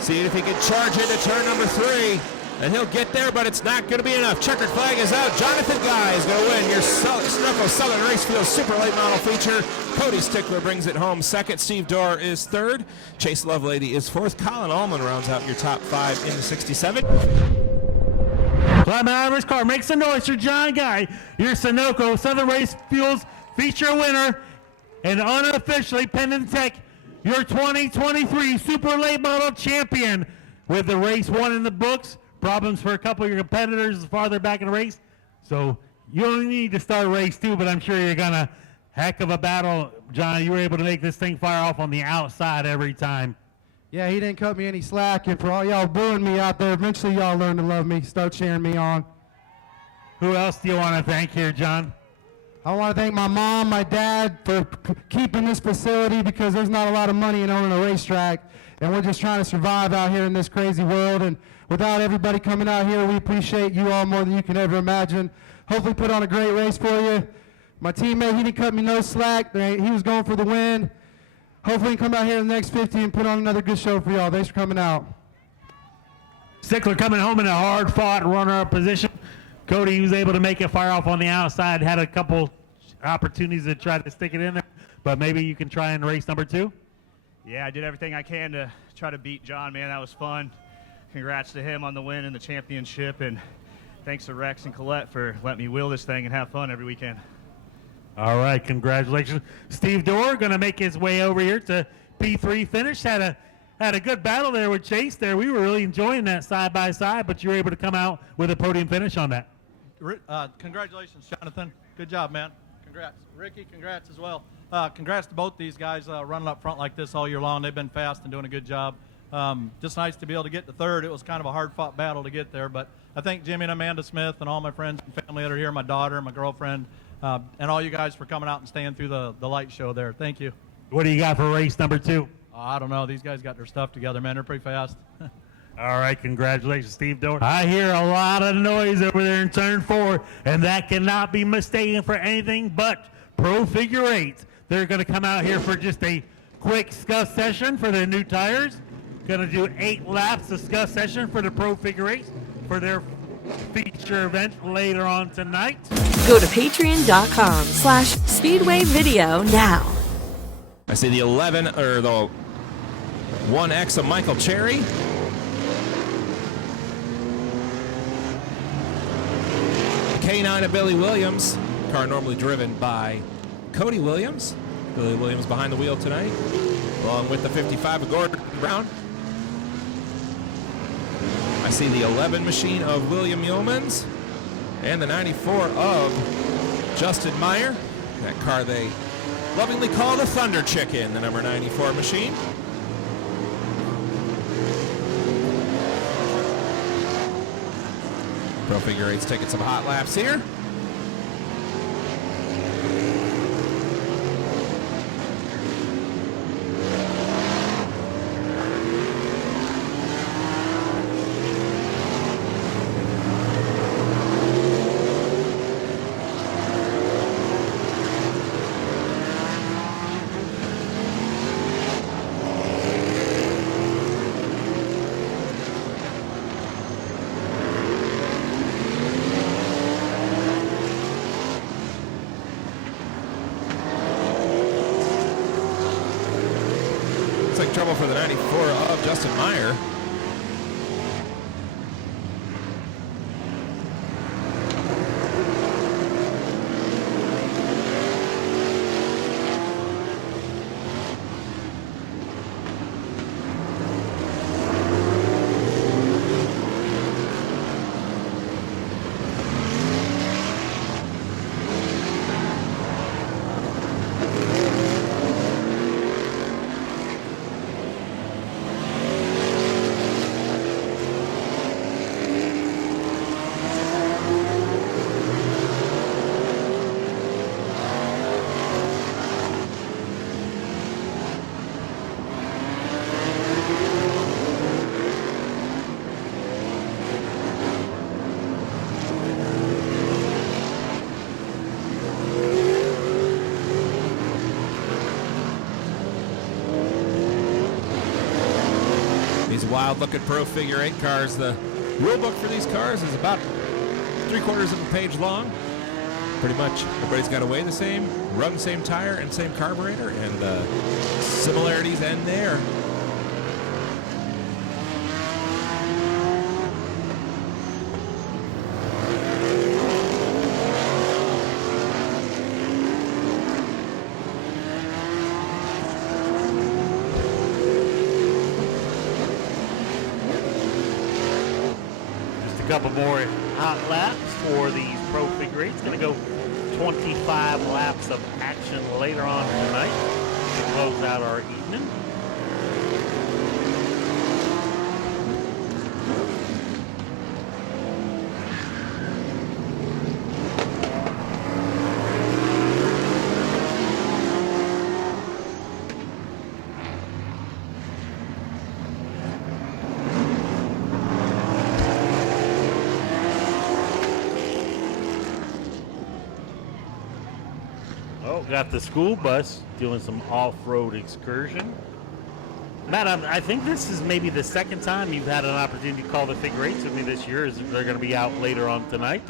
See if he can charge into turn number 3. And he'll get there, but it's not going to be enough. Checkered flag is out. Jonathan Guy is going to win your Sunoco Southern Race Field Super Late Model feature. Cody Stickler brings it home 2nd. Steve Dorr is 3rd. Chase Lovelady is 4th. Colin Allman rounds out your top 5 in the 67. Climb out of his car, makes a noise for John Guy, your Sunoco Southern Race Fuels feature winner, and unofficially Pendant Tech, your 2023 Super Late Model champion. With the race 1 in the books, problems for a couple of your competitors farther back in the race, so You only need to start race 2, but I'm sure you're going to heck of a battle. John, you were able to make this thing fire off on the outside every time. Yeah, he didn't cut me any slack, and for all y'all booing me out there, eventually y'all learn to love me, start cheering me on. Who else do you want to thank here, John? I want to thank my mom, my dad for keeping this facility, because there's not a lot of money in owning a racetrack, and we're just trying to survive out here in this crazy world. And without everybody coming out here, we appreciate you all more than you can ever imagine. Hopefully put on a great race for you. My teammate, he didn't cut me no slack. He was going for the win. Hopefully we can come out here in the next 50 and put on another good show for y'all. Thanks for coming out. Stickler coming home in a hard-fought runner-up position. Cody was able to make it fire off on the outside, had a couple opportunities to try to stick it in there, but maybe you can try in race number 2? Yeah, I did everything I can to try to beat John, man. That was fun. Congrats to him on the win and the championship, and thanks to Rex and Colette for letting me wheel this thing and have fun every weekend. All right, congratulations. Steve Dorr going to make his way over here to P3 finish. Had a good battle there with Chase there. We were really enjoying that side by side, but you were able to come out with a podium finish on that. Congratulations, Jonathan. Good job, man. Congrats. Ricky, congrats as well. Congrats to both these guys running up front like this all year long. They've been fast and doing a good job. Just nice to be able to get to third. It was kind of a hard-fought battle to get there, but I thank Jimmy and Amanda Smith and all my friends and family that are here, my daughter, my girlfriend, and all you guys for coming out and staying through the light show there. Thank you. What do you got for race number 2? I don't know. These guys got their stuff together, man. They're pretty fast. All right, congratulations, Steve Dorr. I hear a lot of noise over there in turn 4, and that cannot be mistaken for anything but Pro Figure 8. They're going to come out here for just a quick Scuff session for their new tires. Going to do 8 laps of Scuff session for the Pro Figure 8 for their feature event later on tonight. Go to patreon.com/Speedway Video now. I see the 11 or the 1X of Michael Cherry. K9 of Billy Williams. Car normally driven by Cody Williams. Billy Williams behind the wheel tonight, along with the 55 of Gordon Brown. I see the 11 machine of William Yeomans and the 94 of Justin Meyer. That car they lovingly call the Thunder Chicken, the number 94 machine. Pro Figure 8's taking some hot laps here. Looks like trouble for the 94 of Justin Meyer. Wild-looking Pro Figure 8 cars. The rule book for these cars is about 3/4 of a page long. Pretty much everybody's got to weigh the same, run the same tire and same carburetor, and similarities end there. Couple more hot laps for these Pro Figure 8. It's going to go 25 laps of action later on tonight to close out our evening. Got the school bus doing some off-road excursion. Matt, I think this is maybe the second time you've had an opportunity to call the figure eights with me this year. As they're going to be out later on tonight.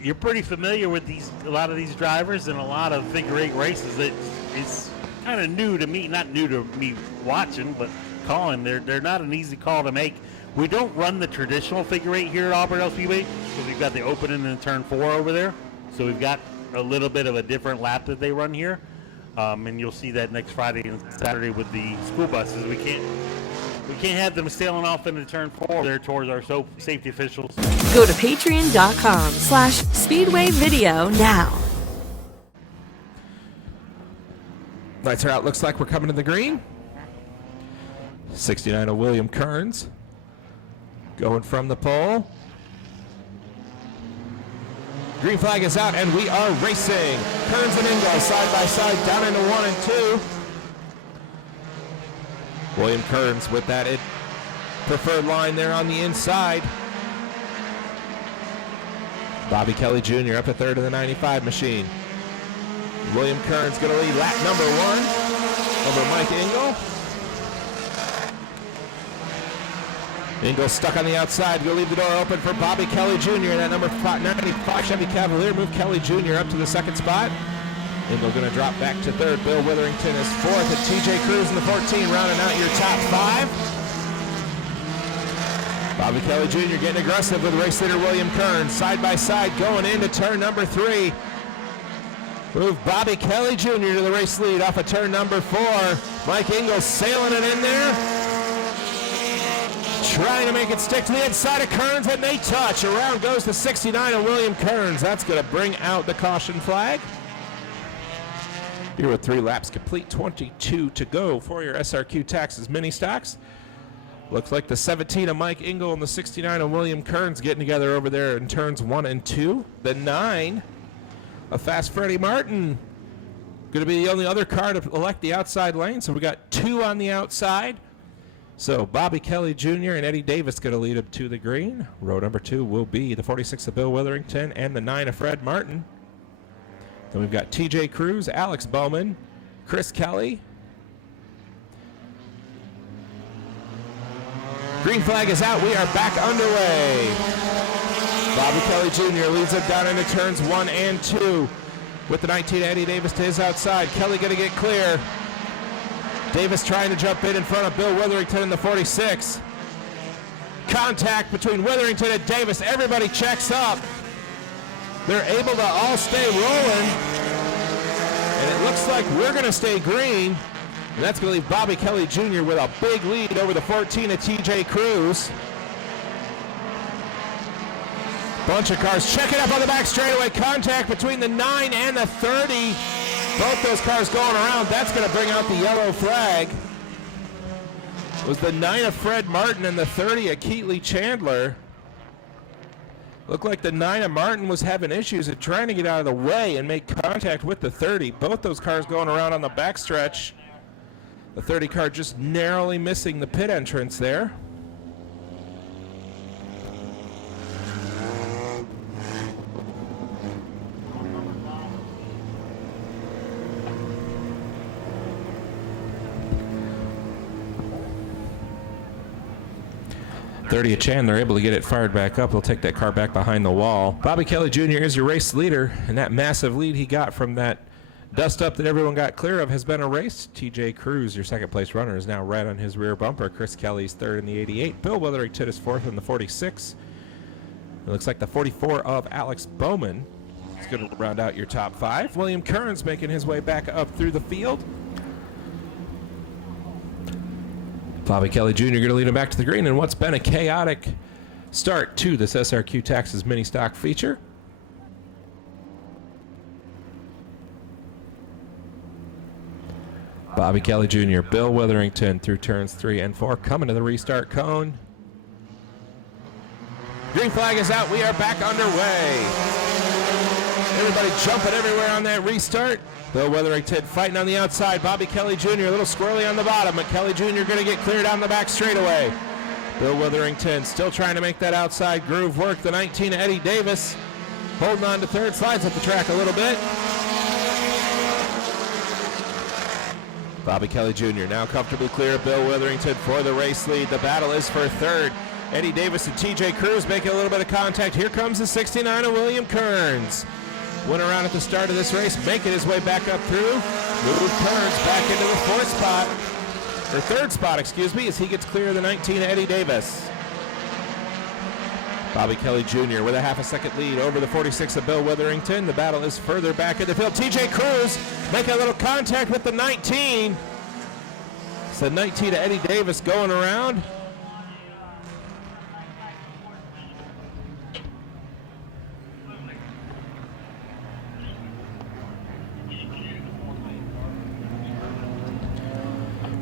You're pretty familiar with a lot of these drivers and a lot of figure eight races. It's kind of new to me, not new to me watching, but calling. They're not an easy call to make. We don't run the traditional figure eight here at Auburndale Speedway because we've got the opening and turn 4 over there. So we've got a little bit of a different lap that they run here, and you'll see that next Friday and Saturday with the school buses. We can't have them sailing off into turn 4 there towards our safety officials. Go to patreon.com/Speedway Video now. Lights are out. Looks like we're coming to the green. 69 of William Kearns going from the pole. Green flag is out, and we are racing. Kearns and Ingo side by side down into 1 and 2. William Kearns with that preferred line there on the inside. Bobby Kelly Jr. up at third of the 95 machine. William Kearns going to lead lap number 1 over Mike Ingo. Ingle stuck on the outside. We'll leave the door open for Bobby Kelly Jr. That number 95 Chevy Cavalier. Move Kelly Jr. up to the second spot. Ingle going to drop back to third. Bill Witherington is fourth. And TJ Cruz in the 14, rounding out your top 5. Bobby Kelly Jr. getting aggressive with race leader William Kearns. Side by side going into turn number 3. Move Bobby Kelly Jr. to the race lead off of turn number 4. Mike Ingle sailing it in there. Trying to make it stick to the inside of Kearns, and they touch. Around goes the 69 of William Kearns. That's going to bring out the caution flag. Here with 3 laps complete, 22 to go for your SRQ Taxes mini stocks. Looks like the 17 of Mike Ingle and the 69 of William Kearns getting together over there in turns 1 and 2. The 9 of Fast Freddie Martin. Going to be the only other car to elect the outside lane, so we got 2 on the outside. So Bobby Kelly Jr. and Eddie Davis going to lead him to the green. Row number 2 will be the 46 of Bill Witherington and the 9 of Fred Martin. Then we've got TJ Cruz, Alex Bowman, Chris Kelly. Green flag is out. We are back underway. Bobby Kelly Jr. leads it down into turns 1 and 2 with the 19 Eddie Davis to his outside. Kelly going to get clear. Davis trying to jump in front of Bill Witherington in the 46. Contact between Witherington and Davis. Everybody checks up. They're able to all stay rolling. And it looks like we're going to stay green. And that's going to leave Bobby Kelly Jr. with a big lead over the 14 of TJ Cruz. Bunch of cars checking up on the back straightaway. Contact between the 9 and the 30. Both those cars going around. That's going to bring out the yellow flag. It was the 9 of Fred Martin and the 30 of Keatley Chandler. Looked like the 9 of Martin was having issues at trying to get out of the way and make contact with the 30. Both those cars going around on the backstretch. The 30 car just narrowly missing the pit entrance there. .30 of Chandler able to get it fired back up. He'll take that car back behind the wall. Bobby Kelly Jr. is your race leader, and that massive lead he got from that dust up that everyone got clear of has been erased. TJ Cruz, your second place runner, is now right on his rear bumper. Chris Kelly's third in the 88. Bill Witherington is fourth in the 46. It looks like the 44 of Alex Bowman is going to round out your top 5. William Kearns making his way back up through the field. Bobby Kelly Jr. going to lead him back to the green in what's been a chaotic start to this SRQ Taxes mini stock feature. Bobby Kelly Jr., Bill Witherington through turns 3 and 4, coming to the restart cone. Green flag is out. We are back underway. Everybody jumping everywhere on that restart. Bill Witherington fighting on the outside. Bobby Kelly Jr. a little squirrely on the bottom, but Kelly Jr. going to get cleared down the back straightaway. Bill Witherington still trying to make that outside groove work. The 19 Eddie Davis holding on to third, slides up the track a little bit. Bobby Kelly Jr. now comfortably clear. Bill Witherington for the race lead. The battle is for third. Eddie Davis and TJ Cruz making a little bit of contact. Here comes the 69 of William Kearns. Went around at the start of this race, making his way back up through. Move Kearns back into the third spot, excuse me, as he gets clear of the 19 Eddie Davis. Bobby Kelly Jr. with a half a second lead over the 46 of Bill Witherington. The battle is further back in the field. TJ Cruz making a little contact with the 19. It's the 19 to Eddie Davis going around.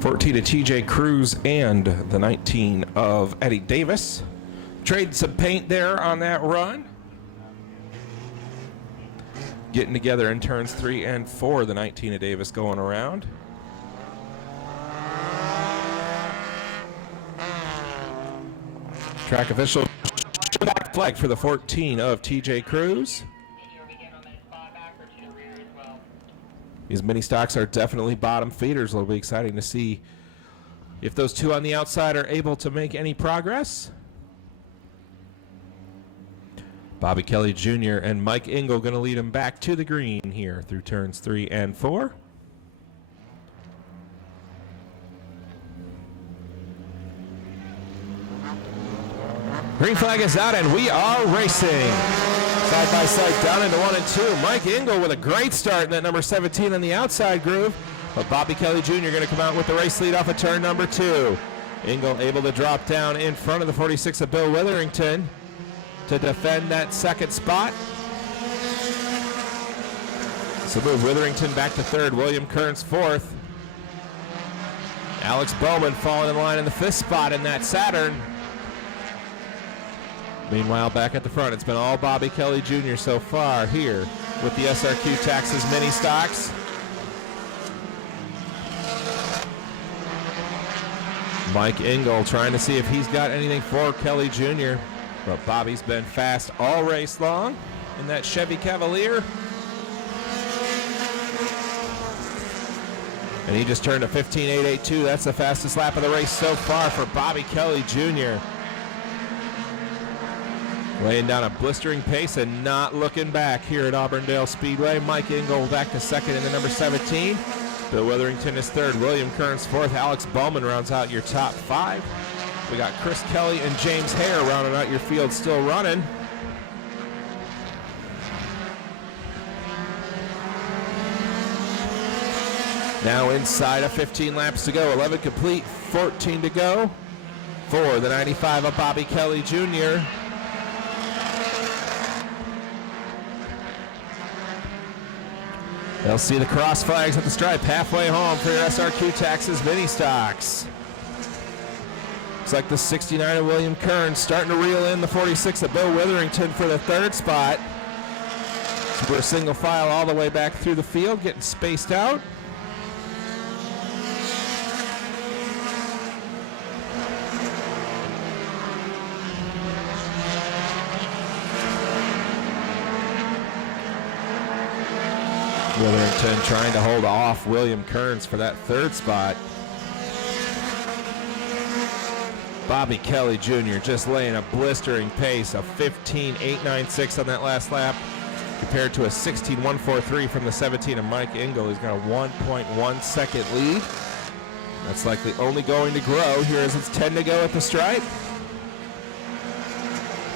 (14) to TJ Cruz and the 19 of Eddie Davis. Trading some paint there on that run. Getting together in turns 3 and 4. The 19 of Davis going around. Track official flag for the 14 of TJ Cruz. These mini stocks are definitely bottom feeders. It'll be exciting to see if those two on the outside are able to make any progress. Bobby Kelly Jr. and Mike Engel going to lead him back to the green here through turns 3 and 4. Green flag is out and we are racing. Side by side down into 1 and 2. Mike Engel with a great start in that number 17 on the outside groove. But Bobby Kelly Jr. going to come out with the race lead off of turn number 2. Engel able to drop down in front of the 46 of Bill Witherington to defend that second spot. So move Witherington back to third. William Kearns fourth. Alex Bowman falling in line in the 5th spot in that Saturn. Meanwhile, back at the front, it's been all Bobby Kelly Jr. so far here with the SRQ Taxes mini stocks. Mike Engel trying to see if he's got anything for Kelly Jr. But Bobby's been fast all race long in that Chevy Cavalier. And he just turned a 15.882. That's the fastest lap of the race so far for Bobby Kelly Jr. Laying down a blistering pace and not looking back here at Auburndale Speedway. Mike Engel back to second in the number 17. Bill Witherington is third. William Kearns fourth. Alex Bowman rounds out your top 5. We got Chris Kelly and James Hare rounding out your field still running. Now inside of 15 laps to go. 11 complete, 14 to go for the 95 of Bobby Kelly Jr. They'll see the cross flags at the stripe halfway home for your SRQ Taxes mini stocks. Looks like the 69 of William Kearns starting to reel in the 46 of Bill Witherington for the third spot. So we're single file all the way back through the field, getting spaced out. Witherington trying to hold off William Kearns for that third spot. Bobby Kelly Jr. just laying a blistering pace of 15.896 on that last lap compared to a 16.143 from the 17 of Mike Engel. He's got a 1.1 second lead. That's likely only going to grow here as it's 10 to go at the stripe.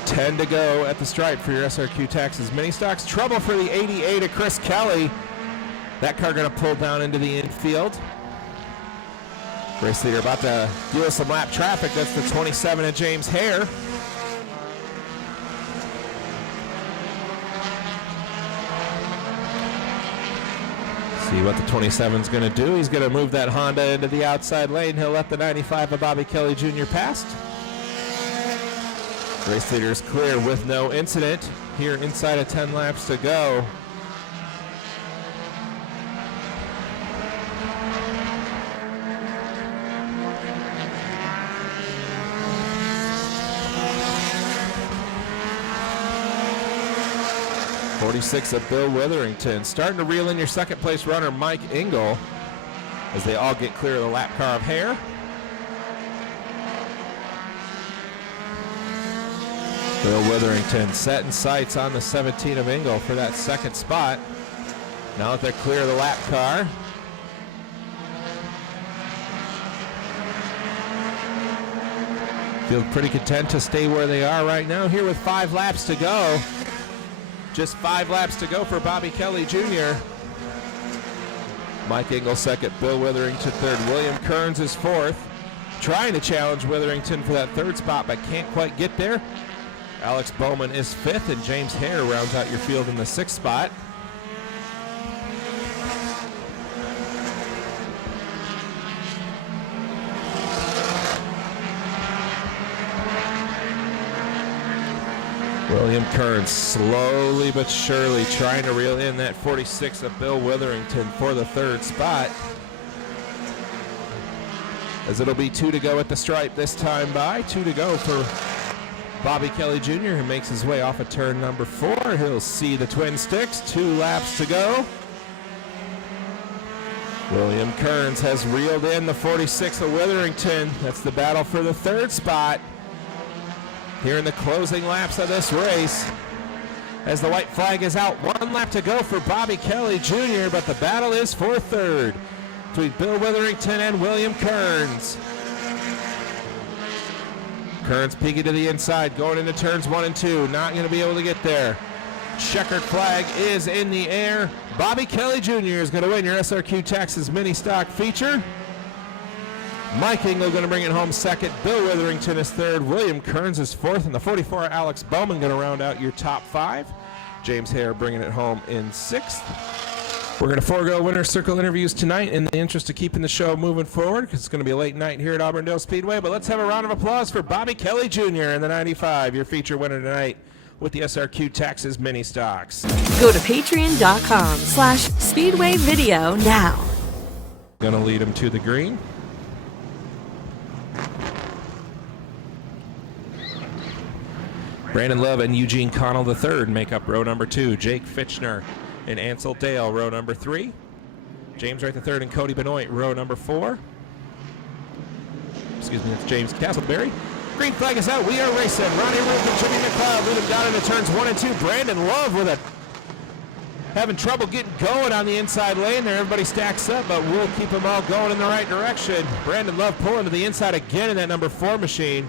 10 to go at the stripe for your SRQ Taxes mini stocks. Trouble for the 88 of Chris Kelly. That car going to pull down into the infield. Race leader about to deal with some lap traffic. That's the 27 of James Hare. See what the 27's going to do. He's going to move that Honda into the outside lane. He'll let the 95 of Bobby Kelly Jr. past. Race leader is clear with no incident. Here inside of 10 laps to go. '46 of Bill Witherington. Starting to reel in your second place runner, Mike Engel, as they all get clear of the lap car of Hare. Bill Witherington setting sights on the 17 of Engel for that second spot. Now that they're clear of the lap car. Feel pretty content to stay where they are right now here with 5 laps to go. Just 5 laps to go for Bobby Kelly Jr. Mike Engel second, Bill Witherington third. William Kearns is fourth. Trying to challenge Witherington for that third spot, but can't quite get there. Alex Bowman is fifth, and James Hare rounds out your field in the 6th spot. William Kearns slowly but surely trying to reel in that 46 of Bill Witherington for the 3rd spot. As it'll be 2 to go at the stripe this time by. 2 to go for Bobby Kelly Jr., who makes his way off of turn number 4. He'll see the twin sticks. 2 laps to go. William Kearns has reeled in the 46 of Witherington. That's the battle for the 3rd spot here in the closing laps of this race. As the white flag is out, 1 lap to go for Bobby Kelly Jr., but the battle is for 3rd between Bill Witherington and William Kearns. Kearns peeking to the inside, going into turns 1 and 2. Not going to be able to get there. Checkered flag is in the air. Bobby Kelly Jr. is going to win your SRQ Texas mini stock feature. Mike Engel going to bring it home second. Bill Witherington is third. William Kearns is fourth. And the 44, Alex Bowman, going to round out your top 5. James Hare bringing it home in 6th. We're going to forego winner's circle interviews tonight in the interest of keeping the show moving forward, because it's going to be a late night here at Auburndale Speedway. But let's have a round of applause for Bobby Kelly Jr. in the 95, your feature winner tonight with the SRQ Texas mini stocks. Go to patreon.com/Speedway Video now. Going to lead him to the green. Brandon Love and Eugene Connell III make up row number 2. Jake Fitchner and Ansel Dale, row number 3. James Wright III and Cody Benoit, row number 4. Excuse me, that's James Castleberry. Green flag is out. We are racing. Ronnie Roop and Jimmy McLeod lead him down into turns 1 and 2. Brandon Love with having trouble getting going on the inside lane there. Everybody stacks up, but we'll keep them all going in the right direction. Brandon Love pulling to the inside again in that number 4 machine.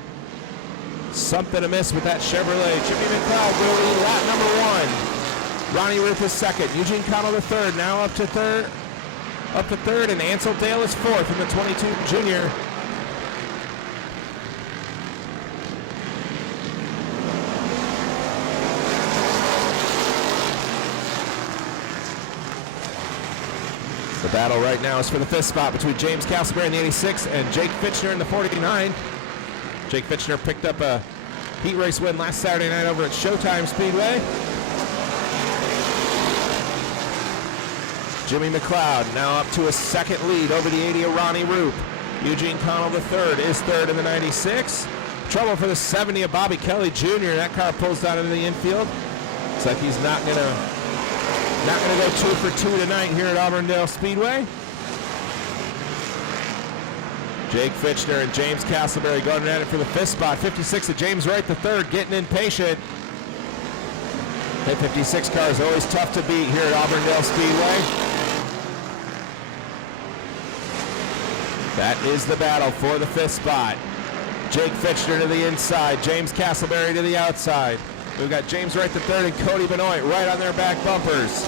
Something amiss with that Chevrolet. Jimmy McLeod will lead lap number 1. Ronnie Roop is second. Eugene Connell the third. Now up to third, and Ansel Dale is fourth in the 22 junior. The battle right now is for the 5th spot between James Castleberry in the 86 and Jake Fitchner in the 49. Jake Fitchner picked up a heat race win last Saturday night over at Showtime Speedway. Jimmy McLeod now up to a second lead over the 80 of Ronnie Roop. Eugene Connell III is third in the 96. Trouble for the 70 of Bobby Kelly Jr. That car pulls down into the infield. Looks like he's not gonna go 2 for 2 tonight here at Auburndale Speedway. Jake Fitchner and James Castleberry going at it for the 5th spot. 56 of James Wright III getting impatient. That 56 car is always tough to beat here at Auburndale Speedway. That is the battle for the 5th spot. Jake Fitchner to the inside, James Castleberry to the outside. We've got James Wright III and Cody Benoit right on their back bumpers.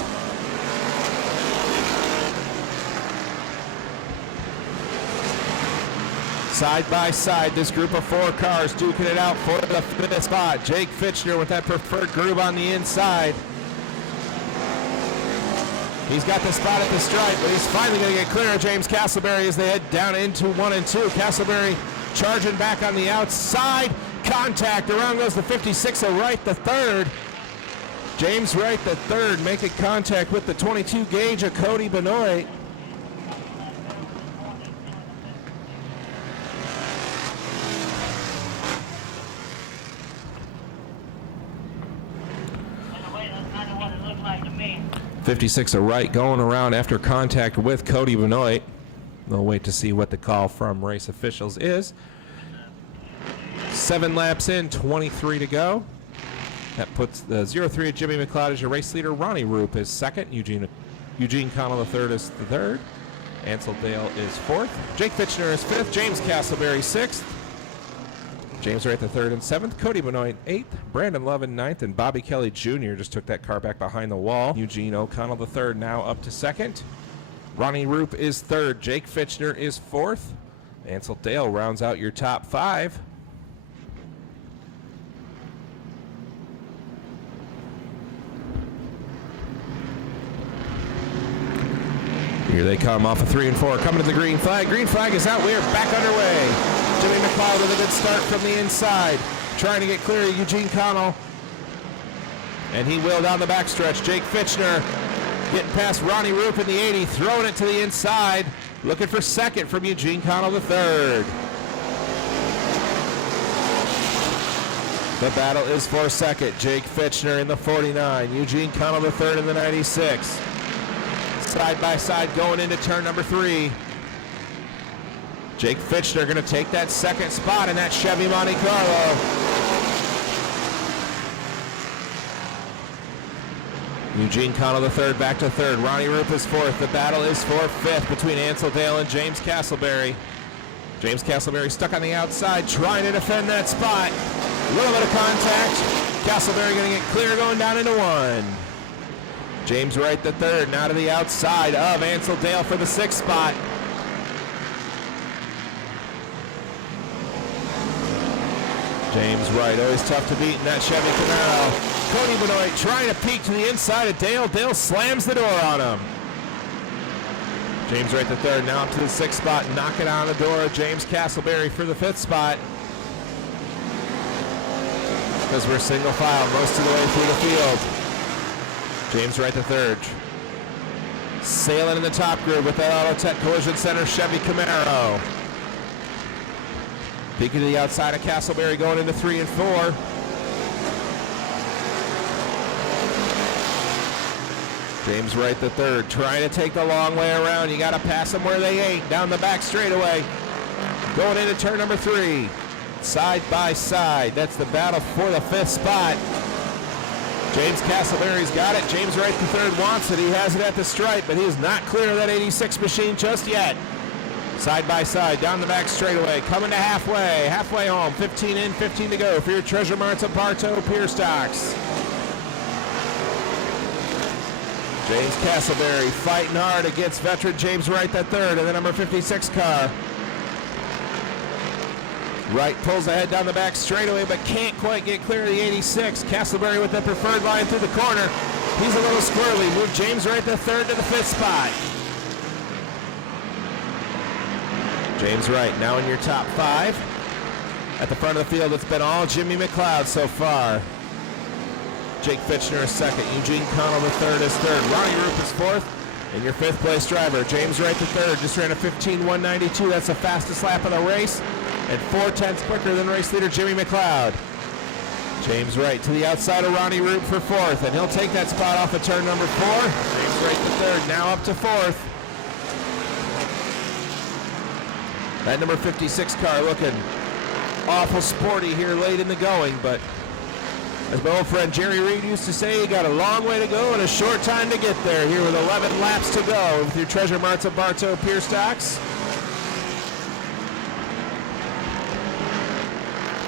Side by side, this group of 4 cars duking it out for the 5th spot. Jake Fitchner with that preferred groove on the inside. He's got the spot at the stripe, but he's finally going to get clear of James Castleberry as they head down into 1 and 2. Castleberry charging back on the outside. Contact. Around goes the 56 of Wright the third. James Wright the third making contact with the 22 gauge of Cody Benoit. .56 of Wright going around after contact with Cody Benoit. We'll wait to see what the call from race officials is. 7 laps in, 23 to go. That puts the 03 of Jimmy McLeod as your race leader. Ronnie Roop is second. Eugene Connell the third is the third. Ansel Dale is fourth. Jake Fitchner is fifth. James Castleberry sixth. James Wright the third and seventh. Cody Benoit eighth. Brandon Love in ninth. And Bobby Kelly Jr. just took that car back behind the wall. Eugene O'Connell the third now up to second. Ronnie Roop is third. Jake Fitchner is fourth. Ansel Dale rounds out your top 5. Here they come off of 3 and 4, coming to the green flag. Green flag is out. We are back underway. Jimmy McLeod with a good start from the inside, trying to get clear of Eugene Connell. And he will down the backstretch. Jake Fitchner getting past Ronnie Roop in the 80, throwing it to the inside, looking for second from Eugene Connell the third. The battle is for second. Jake Fitchner in the 49, Eugene Connell the third in the 96. Side by side going into turn number 3. Jake Fitchner going to take that second spot in that Chevy Monte Carlo. Eugene Connell the third back to third. Ronnie Roop is fourth. The battle is for fifth between Ansel Dale and James Castleberry. James Castleberry stuck on the outside trying to defend that spot. A little bit of contact. Castleberry going to get clear going down into 1. James Wright the third now to the outside of Ansel Dale for the 6th spot. James Wright, always tough to beat in that Chevy Camaro. Cody Benoit trying to peek to the inside of Dale. Dale slams the door on him. James Wright the third now up to the 6th spot, knocking on the door of James Castleberry for the 5th spot. Because we're single file most of the way through the field. James Wright the third, sailing in the top group with that Autotech Collision Center Chevy Camaro. Peeking to the outside of Castleberry going into 3 and 4. James Wright the third trying to take the long way around. You got to pass them where they ain't. Down the back straightaway. Going into turn number 3. Side by side. That's the battle for the 5th spot. James Castleberry's got it. James Wright the third wants it. He has it at the stripe, but he is not clear of that 86 machine just yet. Side by side, down the back straightaway, coming to halfway home. 15 in, 15 to go for your Treasure Marts of Bartow Pier Stocks. James Castleberry fighting hard against veteran James Wright the third in the number 56 car. Wright pulls ahead down the back straightaway, but can't quite get clear of the 86. Castleberry with the preferred line through the corner. He's a little squirrely. Move James Wright the third to the 5th spot. James Wright now in your top 5. At the front of the field, it's been all Jimmy McLeod so far. Jake Fitchner is second. Eugene Connell the third is third. Ronnie Roop is fourth. And your 5th place driver, James Wright the third, just ran a 15.192. That's the fastest lap of the race. And 4/10 quicker than race leader Jimmy McLeod. James Wright to the outside of Ronnie Roop for 4th, and he'll take that spot off of turn number 4. James Wright the third, now up to 4th. That number 56 car looking awful sporty here late in the going, but as my old friend Jerry Reed used to say, you got a long way to go and a short time to get there here with 11 laps to go with your Treasure Marts of Bartow Pier Stocks.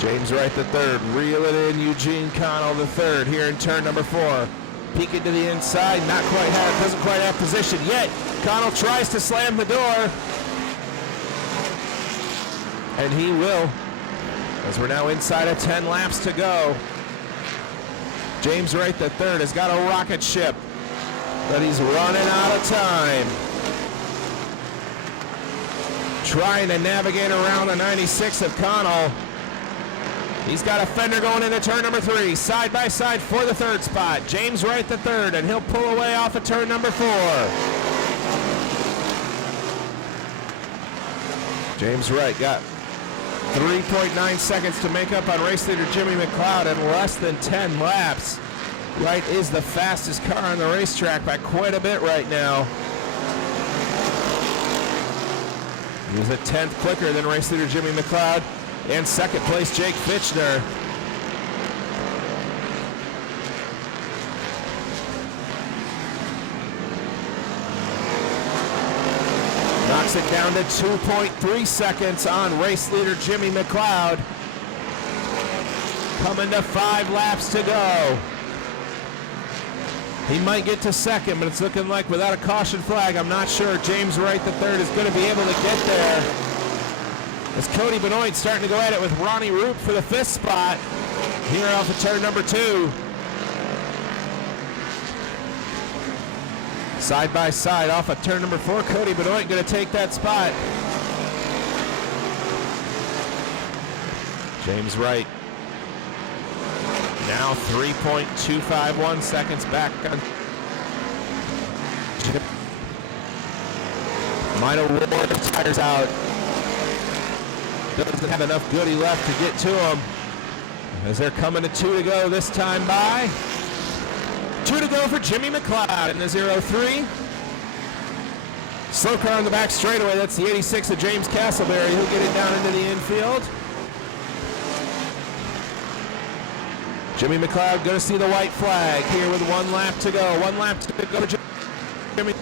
James Wright the third, reeling in Eugene Connell the third here in turn number 4. Peeking to the inside, doesn't quite have position yet. Connell tries to slam the door. And he will, as we're now inside of 10 laps to go. James Wright the third has got a rocket ship. but he's running out of time. Trying to navigate around the 96 of Connell. He's got a fender going into turn number 3, side by side for the third spot. James Wright the third, and he'll pull away off of turn number 4. James Wright got 3.9 seconds to make up on race leader Jimmy McLeod in less than 10 laps. Wright is the fastest car on the racetrack by quite a bit right now. He was a 10th quicker than race leader Jimmy McLeod. And second place, Jake Fitchner. Knocks it down to 2.3 seconds on race leader Jimmy McLeod. Coming to 5 laps to go. He might get to second, but it's looking like without a caution flag, I'm not sure James Wright the third is going to be able to get there. As Cody Benoit starting to go at it with Ronnie Roop for the 5th spot here off of turn number 2. Side by side off of turn number 4, Cody Benoit going to take that spot. James Wright now 3.251 seconds back on Chip. Mino Ward tires out. Doesn't have enough goodie left to get to him. As they're coming to 2 to go this time by. 2 to go for Jimmy McLeod in the 0-3. Slow car on the back straightaway. That's the 86 of James Castleberry. He'll get it down into the infield. Jimmy McLeod going to see the white flag here with 1 lap to go. 1 lap to go for Jimmy.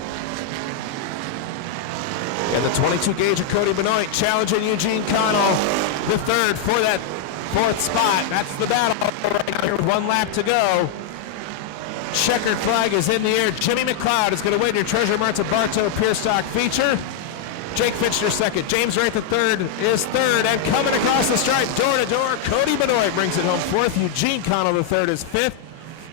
And the 22 gauge of Cody Benoit challenging Eugene Connell, the third for that 4th spot. That's the battle right now here with 1 lap to go. Checkered flag is in the air. Jimmy McLeod is going to win your Treasure Martin Bartow Pure Stock feature. Jake Fitchner second. James Wright the third is third. And coming across the stripe, door to door, Cody Benoit brings it home 4th. Eugene Connell the third is 5th.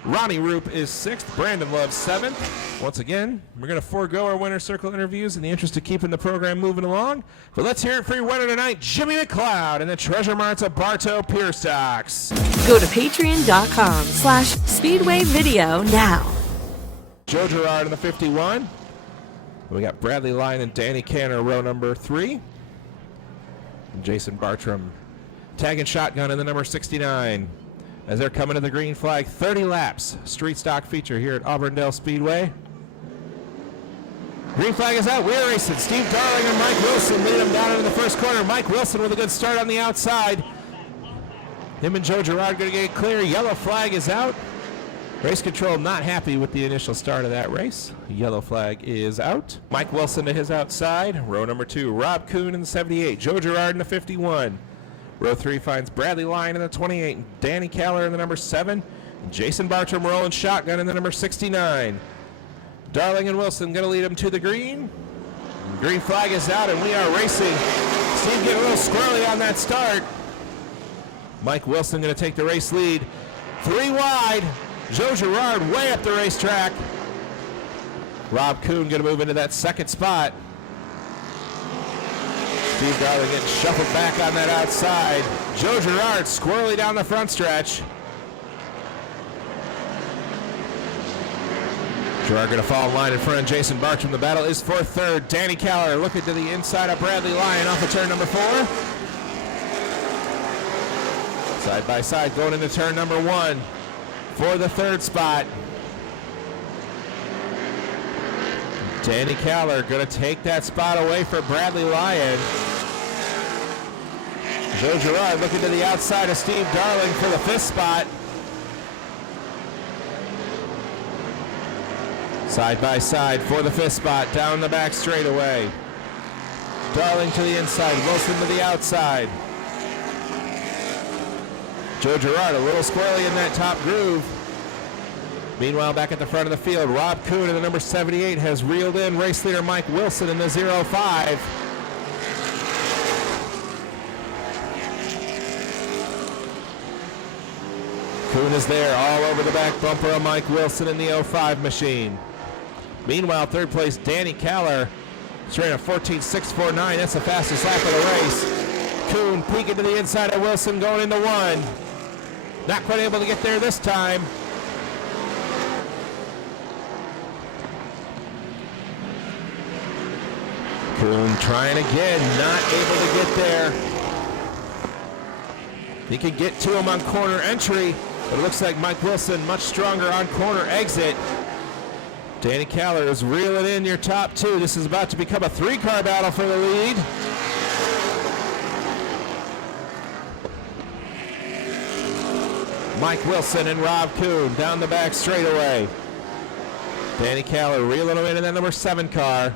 Ronnie Roop is 6th. Brandon Love 7th. Once again, we're going to forego our winner circle interviews in the interest of keeping the program moving along. But let's hear it for your winner tonight, Jimmy McLeod and the Treasure Marts of Bartow Pure Stocks. Go to patreon.com/Speedway Video now. Joe Girard in the 51. We got Bradley Lyon and Danny Canner, row number 3. And Jason Bartram tagging shotgun in the number 69. As they're coming to the green flag, 30 laps, street stock feature here at Auburndale Speedway. Green flag is out, we're racing. Steve Darling and Mike Wilson lead them down into the first corner. Mike Wilson with a good start on the outside. Him and Joe Girard going to get clear. Yellow flag is out. Race control not happy with the initial start of that race. Yellow flag is out. Mike Wilson to his outside. Row number 2, Rob Kuhn in the 78. Joe Girard in the 51. Row 3 finds Bradley Lyon in the 28, and Danny Caller in the number 7, and Jason Bartram rolling shotgun in the number 69. Darling and Wilson going to lead him to the green. Green flag is out, and we are racing. Steve getting a little squirrely on that start. Mike Wilson going to take the race lead. 3 wide. Joe Girard way up the racetrack. Rob Kuhn going to move into that 2nd spot. Steve Darling getting shuffled back on that outside. Joe Girard squirrely down the front stretch. Girard going to fall in line in front of Jason Bartram. The battle is for 3rd. Danny Caller looking to the inside of Bradley Lyon off of turn number 4. Side by side going into turn number 1 for the 3rd spot. Danny Caller going to take that spot away for Bradley Lyon. Joe Girard looking to the outside of Steve Darling for the 5th spot. Side by side for the 5th spot, down the back straightaway. Darling to the inside, Wilson to the outside. Joe Girard a little squirrely in that top groove. Meanwhile, back at the front of the field, Rob Kuhn in the number 78 has reeled in race leader Mike Wilson in the 05. Kuhn is there all over the back bumper of Mike Wilson in the 05 machine. Meanwhile, third place, Danny Kaller, straight at 14.649. That's the fastest lap of the race. Kuhn peeking to the inside of Wilson, going into one. Not quite able to get there this time. Kuhn trying again, not able to get there. He can get to him on corner entry, but it looks like Mike Wilson much stronger on corner exit. Danny Kaller is reeling in your top two. This is about to become a three-car battle for the lead. Mike Wilson and Rob Kuhn down the back straightaway. Danny Kaller reeling him in that number 7 car.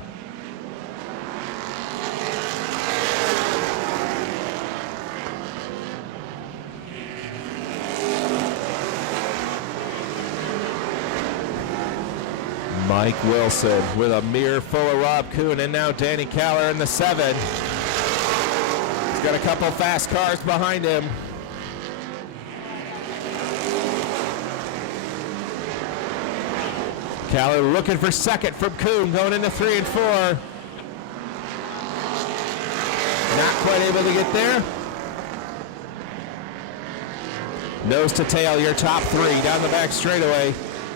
Mike Wilson with a mirror full of Rob Kuhn, and now Danny Kaller in the 7. He's got a couple fast cars behind him. Kaller looking for second from Kuhn, going into 3 and 4. Not quite able to get there. Nose to tail, your top 3 down the back straightaway.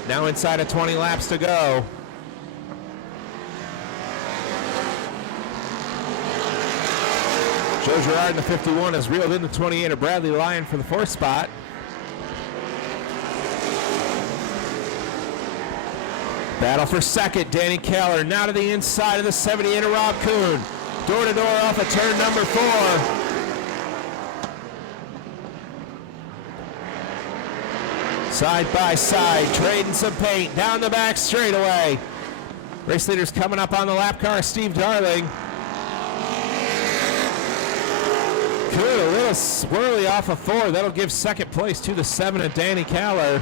Now inside of 20 laps to go. Joe Girard in the 51 has reeled in the 28 of Bradley Lyon for the 4th spot. Battle for second, Danny Kaller now to the inside of the 78 of Rob Kuhn. Door to door off of turn number 4. Side by side, trading some paint down the back straightaway. Race leaders coming up on the lap car, Steve Darling. Good, a little swirly off of 4. That'll give second place to the 7 of Danny Kaller.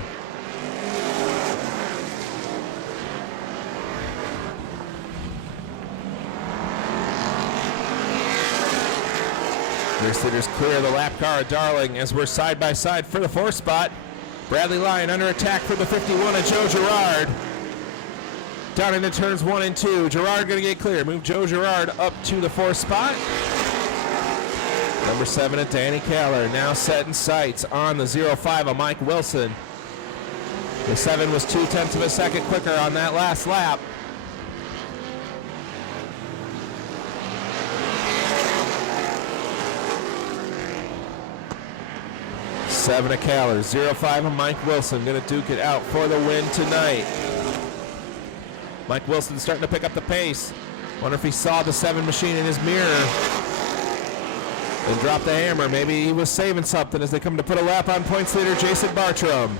Race leaders clear the lap car of Darling as we're side by side for the 4th spot. Bradley Lyon under attack for the 51 of Joe Girard. Down into turns 1 and 2. Girard going to get clear. Move Joe Girard up to the 4th spot. Number 7 of Danny Kaller now setting sights on the 05 of Mike Wilson. The 7 was 0.2 of a second quicker on that last lap. Seven of Kaller, 05 of Mike Wilson, going to duke it out for the win tonight. Mike Wilson starting to pick up the pace. Wonder if he saw the 7 machine in his mirror and dropped the hammer. Maybe he was saving something as they come to put a lap on points leader Jason Bartram.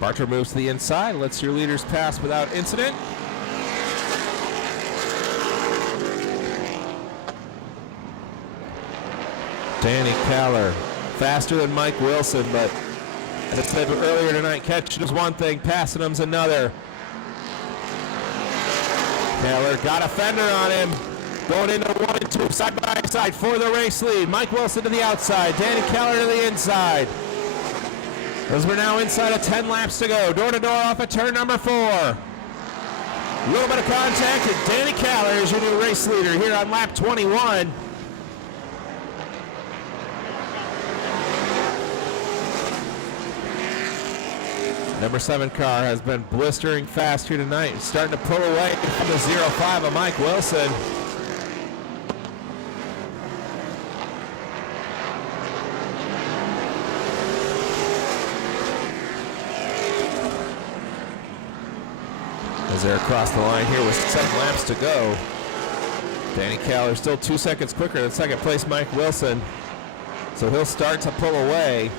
Bartram moves to the inside, lets your leaders pass without incident. Danny Kaller, faster than Mike Wilson, but as I said earlier tonight, catching is one thing, passing him's another. Kaller got a fender on him, going into 1 and 2, side by side for the race lead. Mike Wilson to the outside, Danny Kaller to the inside. As we're now inside of 10 laps to go, door to door off of turn number 4. A little bit of contact, and Danny Kaller is your new race leader here on lap 21. Number 7 car has been blistering fast here tonight, starting to pull away from the 05 of Mike Wilson. As they're across the line here with 7 laps to go. Danny Kaller still 2 seconds quicker than second place Mike Wilson. So he'll start to pull away.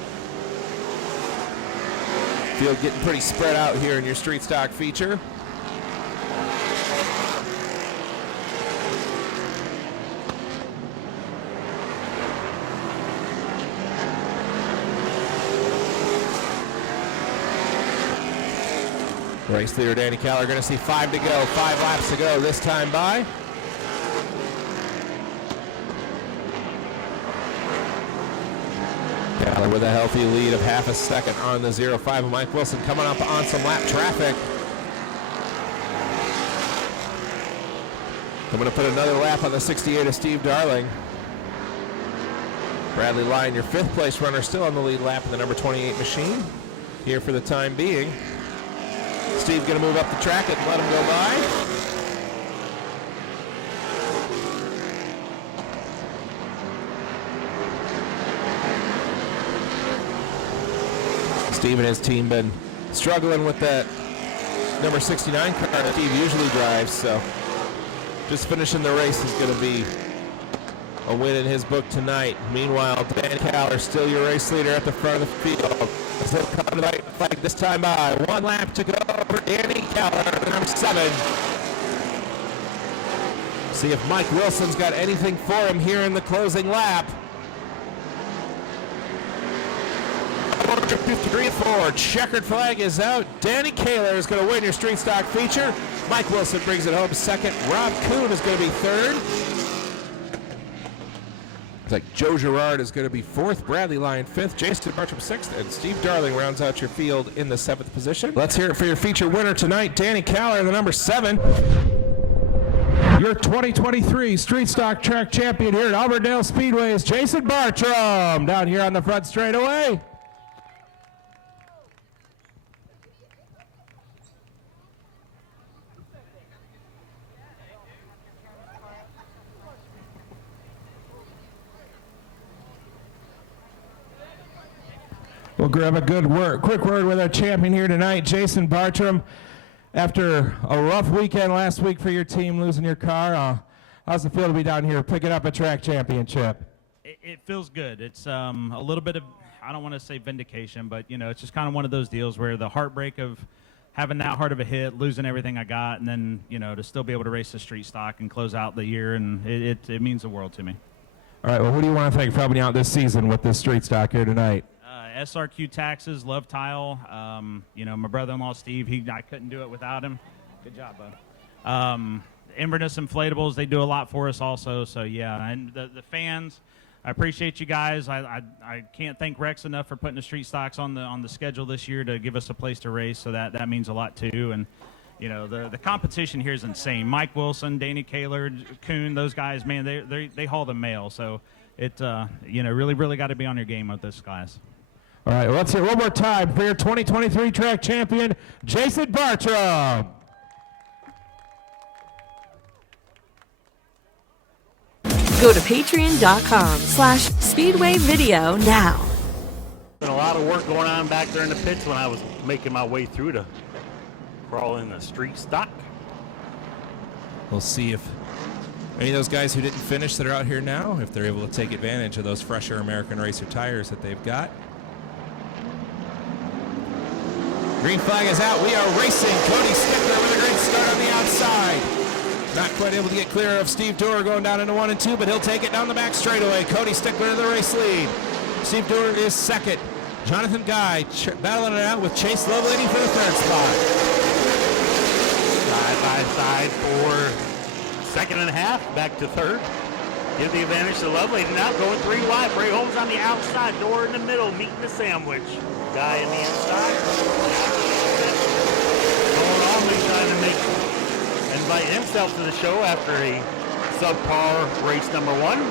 Field getting pretty spread out here in your street stock feature. Race leader Danny Kaller going to see 5 to go, 5 laps to go this time by. Keller with a healthy lead of half a second on the 0-5. Mike Wilson coming up on some lap traffic. I'm going to put another lap on the 68 of Steve Darling. Bradley Lyon, your 5th place runner, still on the lead lap in the number 28 machine here for the time being. Steve going to move up the track and let him go by. Steve and his team been struggling with that number 69 car that Steve usually drives, so just finishing the race is going to be a win in his book tonight. Meanwhile, Dan Keller, still your race leader at the front of the field. Still coming to the flag this time by. 1 lap to go for Danny Keller, number 7. See if Mike Wilson's got anything for him here in the closing lap. 53-4. Checkered flag is out. Danny Kaler is going to win your street stock feature. Mike Wilson brings it home 2nd. Rob Kuhn is going to be 3rd. Looks like Joe Girard is going to be 4th. Bradley Lyon 5th. Jason Bartram 6th. And Steve Darling rounds out your field in the 7th position. Let's hear it for your feature winner tonight, Danny Kaler, the number 7. Your 2023 Street Stock Track Champion here at Auburndale Speedway is Jason Bartram down here on the front straightaway. We'll grab a quick word with our champion here tonight, Jason Bartram. After a rough weekend last week for your team, losing your car, how's it feel to be down here picking up a track championship? It feels good. It's a little bit of, I don't want to say vindication, but it's just kind of one of those deals where the heartbreak of having that hard of a hit, losing everything I got, and then to still be able to race the street stock and close out the year, and it means the world to me. All right. Well, who do you want to thank for helping you out this season with this street stock here tonight? SRQ Taxes, Love Tile, my brother-in-law Steve, I couldn't do it without him. Good job, bud. Inverness Inflatables, they do a lot for us also, so yeah. And the fans, I appreciate you guys. I can't thank Rex enough for putting the street stocks on the schedule this year to give us a place to race, so that means a lot too. And the competition here is insane. Mike Wilson, Danny Kaler, Kuhn, those guys, man, they haul the mail, so it really got to be on your game with this class. All right, well, let's hear one more time for your 2023 track champion, Jason Bartram. Go to patreon.com/Speedway Video now. Been a lot of work going on back there in the pits when I was making my way through to crawl in the street stock. We'll see if any of those guys who didn't finish that are out here now, if they're able to take advantage of those fresher American Racer tires that they've got. Green flag is out. We are racing. Cody Stickler with a great start on the outside. Not quite able to get clear of Steve Doerr going down into 1 and 2, but he'll take it down the back straightaway. Cody Stickler in the race lead. Steve Doerr is 2nd. Jonathan Guy battling it out with Chase Lovelady for the 3rd spot. Side by side for 2nd and a half, back to 3rd. Give the advantage to Lovelady now, going 3 wide. Bray Holmes on the outside, Doerr in the middle, meeting the sandwich. Guy in the inside. Going on, trying to invite himself to the show after a subpar race number 1.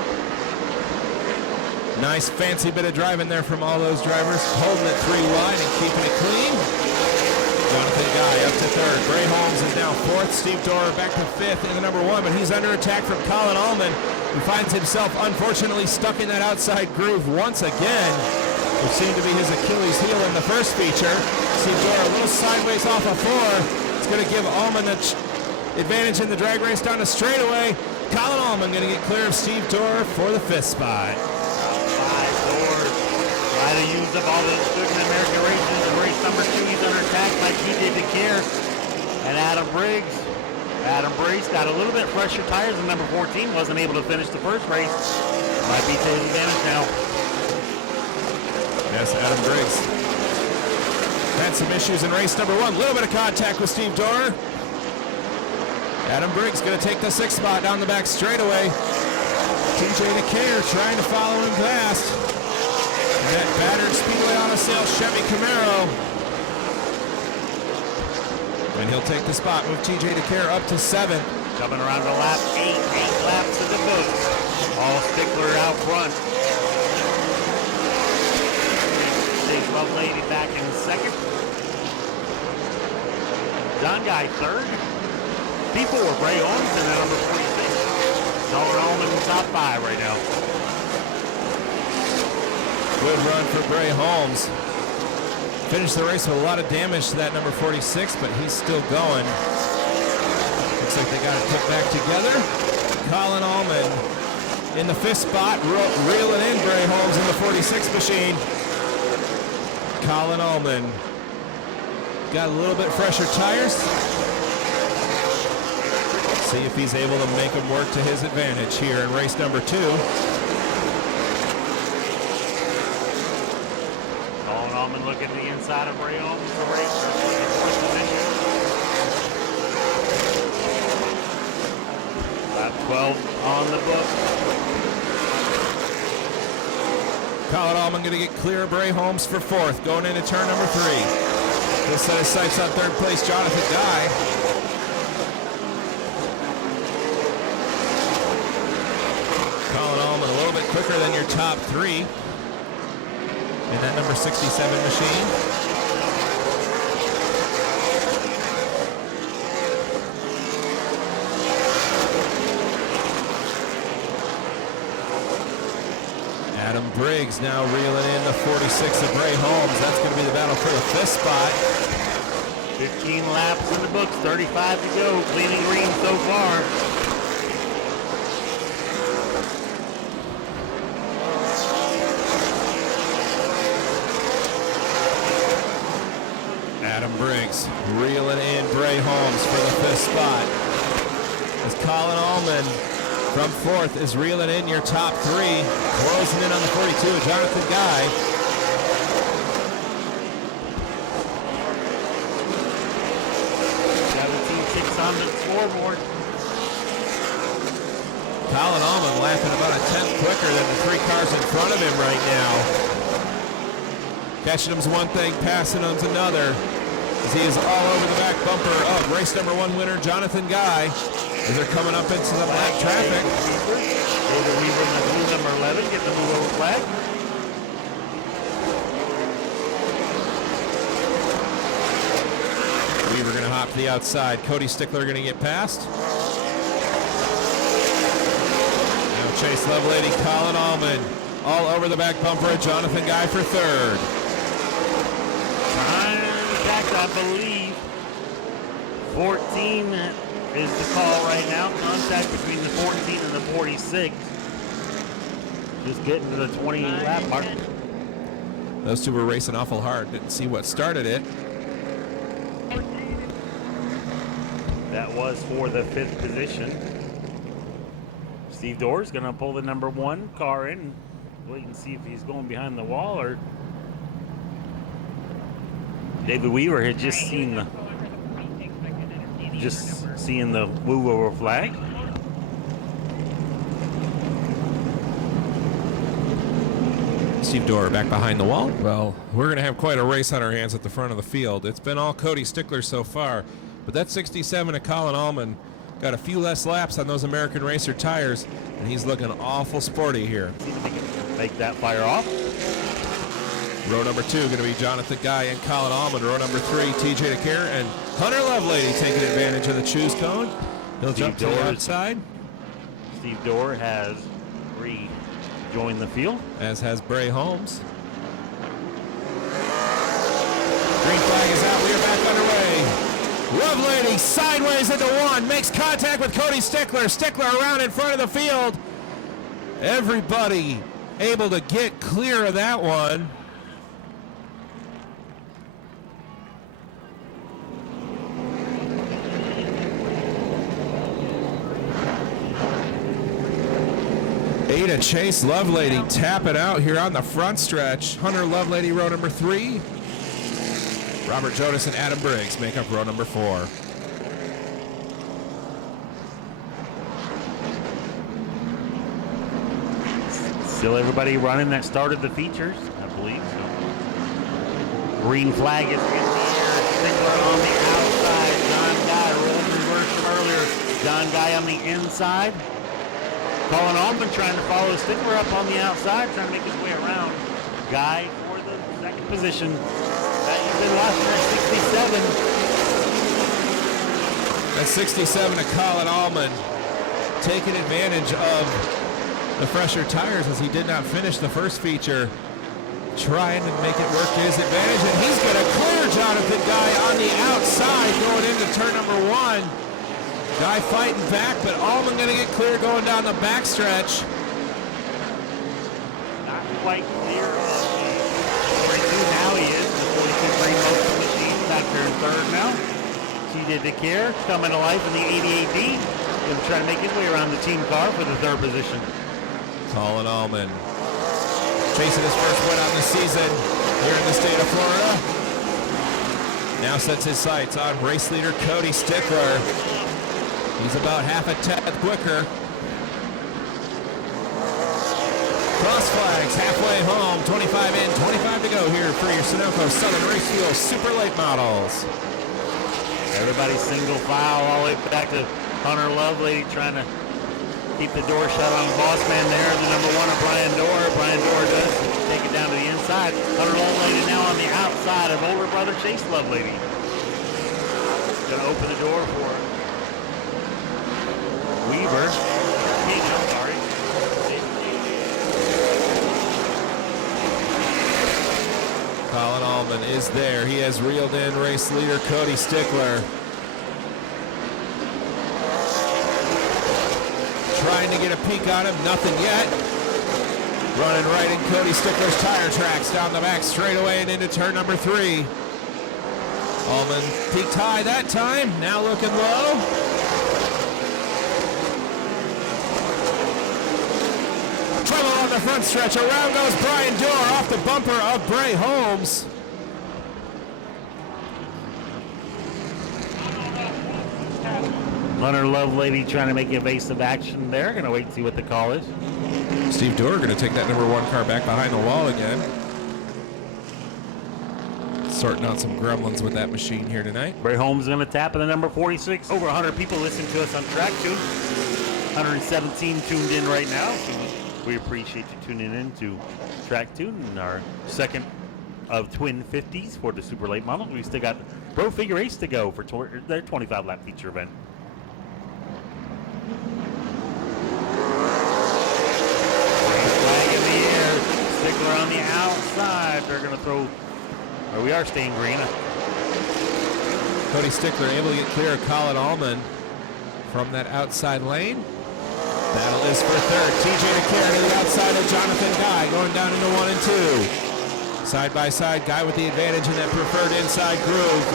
Nice fancy bit of driving there from all those drivers, holding it 3 wide and keeping it clean. Jonathan Guy up to 3rd. Bray Holmes is now 4th. Steve Doerr back to 5th in the number 1, but he's under attack from Colin Allman, who finds himself unfortunately stuck in that outside groove once again, which seemed to be his Achilles heel in the first feature. Steve Doerr a little sideways off of 4. It's going to give Allman the advantage in the drag race down the straightaway. Colin Allman going to get clear of Steve Doerr for the 5th spot. Outside Doerr try to use up all those good American races. In race number 2, he's under attack by TJ DeCare and Adam Briggs. Adam Briggs got a little bit fresher tires than number 14. Wasn't able to finish the first race. Might be to his advantage now. Yes, Adam Briggs had some issues in race number 1. A little bit of contact with Steve Doerr. Adam Briggs going to take the 6th spot down the back straightaway. TJ DeCare trying to follow him fast. That battered Speedway on a sale Chevy Camaro. And he'll take the spot, move TJ DeCare up to 7th. Coming around the lap, 8 laps in the books. All Stickler out front. Chase Babb back in 2nd. John Guy 3rd. P4, Bray Holmes, and then number 46. Colin Allman in the top 5 right now. Good run for Bray Holmes. Finished the race with a lot of damage to that number 46, but he's still going. Looks like they got it put back together. Colin Allman in the 5th spot, reeling in Bray Holmes in the 46 machine. Colin Allman got a little bit fresher tires. See if he's able to make them work to his advantage here in race number 2. Colin Allman looking at the inside of Bray Holmes for race. Lap 12 on the book. Colin Allman going to get clear of Bray Holmes for 4th, going into turn number 3. He'll set his sights on 3rd place, Jonathan Guy. Colin Allman a little bit quicker than your top 3 in that number 67 machine. Adam Briggs now reeling in the 46 of Bray Holmes. That's going to be the battle for the 5th spot. 15 laps in the books, 35 to go. Clean and green so far. Adam Briggs reeling in Bray Holmes for the 5th spot. As Colin Allman from 4th is reeling in your top 3. Closing in on the 42 of Jonathan Guy. On the scoreboard. Colin Allman lapping about a 10th quicker than the 3 cars in front of him right now. Catching him's one thing, passing him's another. As he is all over the back bumper of race number 1 winner Jonathan Guy. As they're coming up into the black traffic. David Weaver in the blue number 11, getting the move over flag. Weaver going to hop to the outside. Cody Stickler going to get past. Now Chase Lovelady, Colin Allman, all over the back bumper of Jonathan Guy for 3rd. Contact, I believe. 14 is the call right now. Contact between the 14 and the 46. Just getting to the 20 lap mark. Those two were racing awful hard. Didn't see what started it. That was for the 5th position. Steve Doerr's going to pull the number 1 car in. Wait and see if he's going behind the wall or David Weaver had just seen the move over flag. Steve Doerr back behind the wall. Well, we're going to have quite a race on our hands at the front of the field. It's been all Cody Stickler so far. But that 67 of Colin Allman got a few less laps on those American Racer tires, and he's looking awful sporty here. Make that fire off. Row number 2 going to be Jonathan Guy and Colin Allman. Row number 3, TJ DeCare and Hunter Lovelady taking advantage of the choose cone. He'll jump to the outside. Steve Doerr has rejoined the field. As has Bray Holmes. Green flag is out. We are back underway. Lovelady sideways into 1, makes contact with Cody Stickler. Stickler around in front of the field. Everybody able to get clear of that one. Ada Chase Lovelady tap it out here on the front stretch. Hunter Lovelady, row number 3. Robert Jonas and Adam Briggs make up row number 4. Still everybody running that started the features. I believe. So. Green flag is in the air. Stickler on the outside. John Guy rolling reverse from earlier. John Guy on the inside. Colin Allman trying to follow Stickler up on the outside, trying to make his way around. Guy for the second position. That has been watching at 67. At 67 to Colin Allman, taking advantage of the fresher tires as he did not finish the first feature. Trying to make it work to his advantage, and he's going to clear Jonathan Guy on the outside going into turn number 1. Guy fighting back, but Allman going to get clear going down the backstretch. Not quite clear on the 42. Now he is. The 42 Green Motion Machine back there in third now. TJ DeCare coming to life in the 88D. Going to try to make his way around the team car for the third position. Colin Allman chasing his first win on the season here in the state of Florida. Now sets his sights on race leader Cody Stickler. He's about half a tenth quicker. Cross flags halfway home, 25 in, 25 to go here for your Sunoco Southern Race Fuel Super Late Models. Everybody single file all the way back to Hunter Lovelady trying to keep the door shut on the boss man there. The number 1 of Brian Dorr. Brian Dorr does take it down to the inside. Hunter Lovelady now on the outside of older brother Chase Lovelady. Gonna open the door for Weaver. I'm sorry. Colin Allman is there. He has reeled in race leader Cody Stickler. Trying to get a peek on him, nothing yet. Running right in Cody Stickler's tire tracks down the back straightaway and into turn number 3. Allman peaked high that time, now looking low. Trouble on the front stretch, around goes Brian Dorr off the bumper of Bray Holmes. Hunter Lovelady trying to make evasive action there. Gonna wait and see what the call is. Steve Dorr gonna take that number 1 car back behind the wall again. Sorting out some gremlins with that machine here tonight. Bray Holmes gonna tap in the number 46. Over 100 people listen to us on Track Tune. 117 tuned in right now. We appreciate you tuning in to Track Tune, our second of twin 50s for the Super Late Model. We still got Pro Figure Ace to go for their 25 lap feature event. Flag in the air. Stickler on the outside. They're going to throw, or we are staying green. Cody Stickler able to get clear of Colin Allman from that outside lane. Battle is for third. TJ DeCare to the outside of Jonathan Guy going down into 1 and 2. Side by side, Guy with the advantage in that preferred inside groove.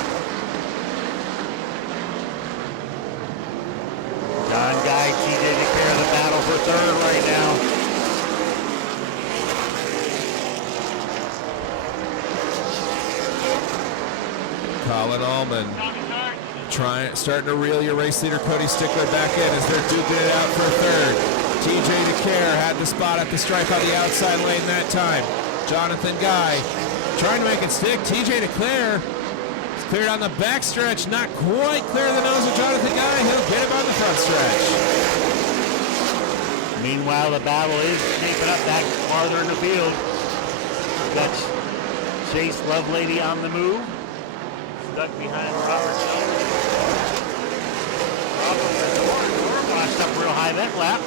John Guy, TJ DeCare, the battle for third right now. Colin Allman starting to reel your race leader Cody Stickler back in as they're duking it out for third. TJ DeCare had the spot at the stripe on the outside lane that time. Jonathan Guy trying to make it stick. TJ DeCare is cleared on the backstretch, not quite clear of the nose of Jonathan Guy. He'll get him on the front stretch. Meanwhile, the battle is shaping up back farther in the field. We've got Chase Lovelady on the move. Stuck behind Robert Jones. Robert washed up real high that lap.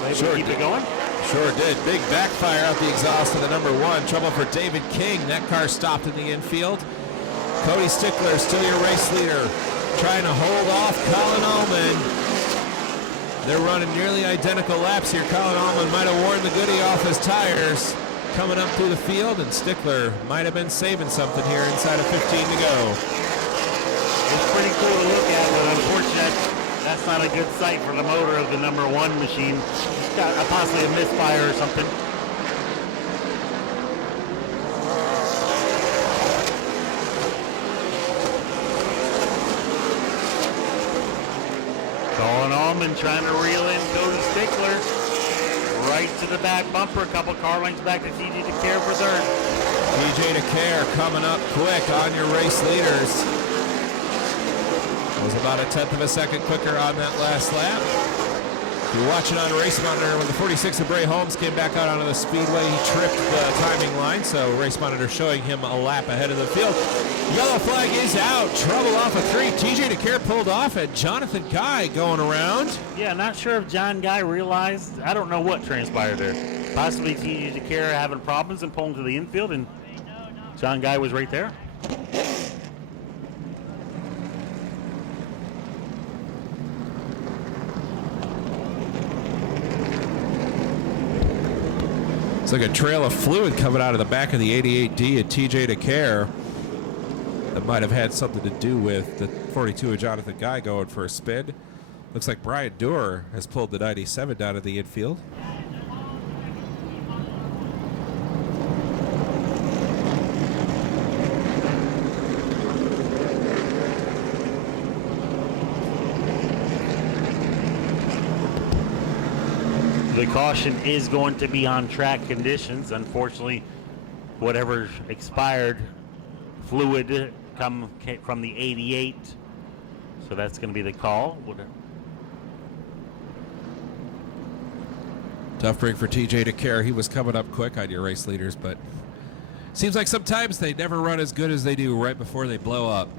Maybe Sure keep did. it going. Sure did. Big backfire out the exhaust of the number 1. Trouble for David King. That car stopped in the infield. Cody Stickler, still your race leader, trying to hold off Colin Allman. They're running nearly identical laps here. Colin Allman might have worn the goodie off his tires coming up through the field, and Stickler might have been saving something here inside of 15 to go. It's pretty cool to look at, but unfortunately, that's not a good sight for the motor of the number 1 machine. It's got possibly a misfire or something. Colin Allman trying to reel in Cody Stickler. Right to the back bumper. A couple car lengths back to TJ DeCare for third. TJ DeCare coming up quick on your race leaders. Was about a 1/10 of a second quicker on that last lap. If you're watching on Race Monitor, when the 46 of Bray Holmes came back out onto the speedway, he tripped the timing line, so Race Monitor showing him a lap ahead of the field. Yellow flag is out. Trouble off of 3. TJ DeCare pulled off, and Jonathan Guy going around. Yeah, not sure if John Guy realized. I don't know what transpired there. Possibly TJ DeCare having problems and pulling to the infield, and John Guy was right there. It's like a trail of fluid coming out of the back of the 88D at TJ DeCare. That might have had something to do with the 42 of Jonathan Guy going for a spin. Looks like Brian Doerr has pulled the 97 down to the infield. The caution is going to be on track conditions. Unfortunately, whatever expired fluid came from the 88, so that's going to be the call. Tough break for TJ DeCare. He was coming up quick on your race leaders, but seems like sometimes they never run as good as they do right before they blow up.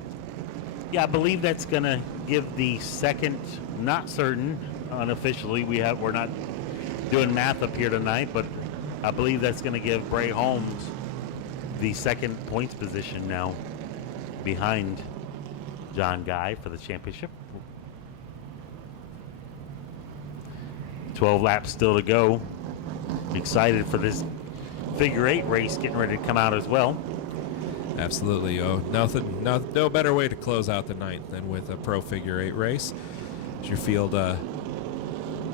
Yeah, I believe that's going to give the second, not certain, unofficially. We're not doing math up here tonight, but I believe that's going to give Bray Holmes the second points position now behind John Guy for the championship. 12 laps still to go. Excited for this figure 8 race getting ready to come out as well. Absolutely. No better way to close out the night than with a pro figure 8 race. As your field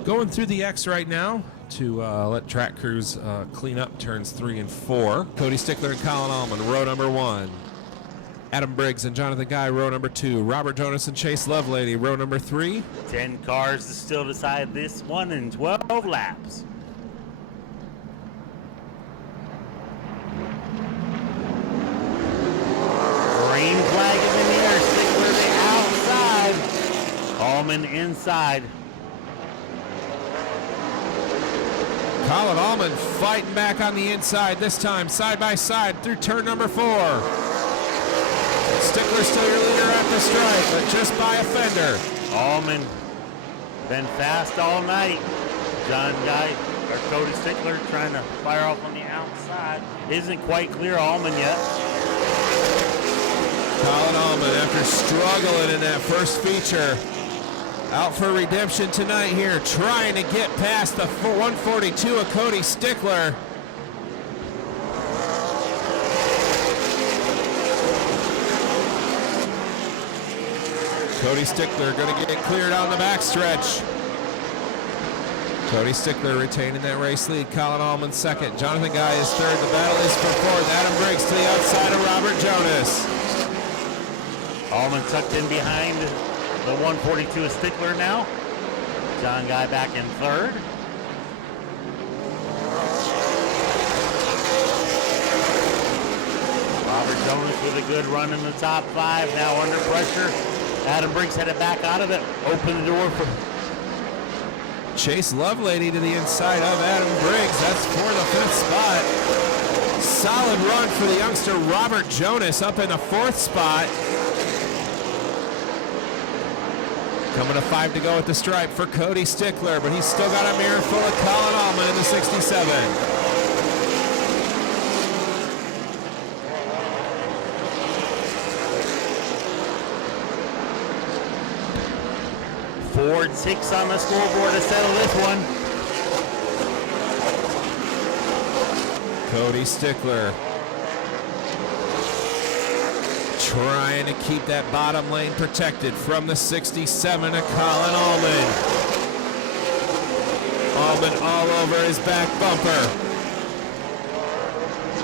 going through the X right now to let track crews clean up turns 3 and 4. Cody Stickler and Colin Allman, row number 1. Adam Briggs and Jonathan Guy, row number 2. Robert Jonas and Chase Lovelady, row number 3. 10 cars to still decide this one in 12 laps. Green flag is in the air. Stickler the outside. Allman inside. Colin Allman fighting back on the inside, this time side by side through turn number 4. Stickler still your leader at the stripe, but just by a fender. Allman been fast all night. John Guy, or Cody Stickler, trying to fire off on the outside. Isn't quite clear Allman yet. Colin Allman, after struggling in that first feature, out for redemption tonight here, trying to get past the 142 of Cody Stickler. Cody Stickler going to get cleared on the backstretch. Cody Stickler retaining that race lead. Colin Allman second. Jonathan Guy is third. The battle is for fourth. Adam Briggs to the outside of Robert Jonas. Allman tucked in behind the 142 of Stickler now. John Guy back in third. Robert Jonas with a good run in the top 5. Now under pressure. Adam Briggs headed back out of it. Open the door for Chase Lovelady to the inside of Adam Briggs. That's for the 5th spot. Solid run for the youngster Robert Jonas up in the 4th spot. Coming to 5 to go at the stripe for Cody Stickler, but he's still got a mirror full of Colin Allman in the 67. Ford 6 on the scoreboard to settle this one. Cody Stickler trying to keep that bottom lane protected from the 67 of Colin Allman. Allman all over his back bumper.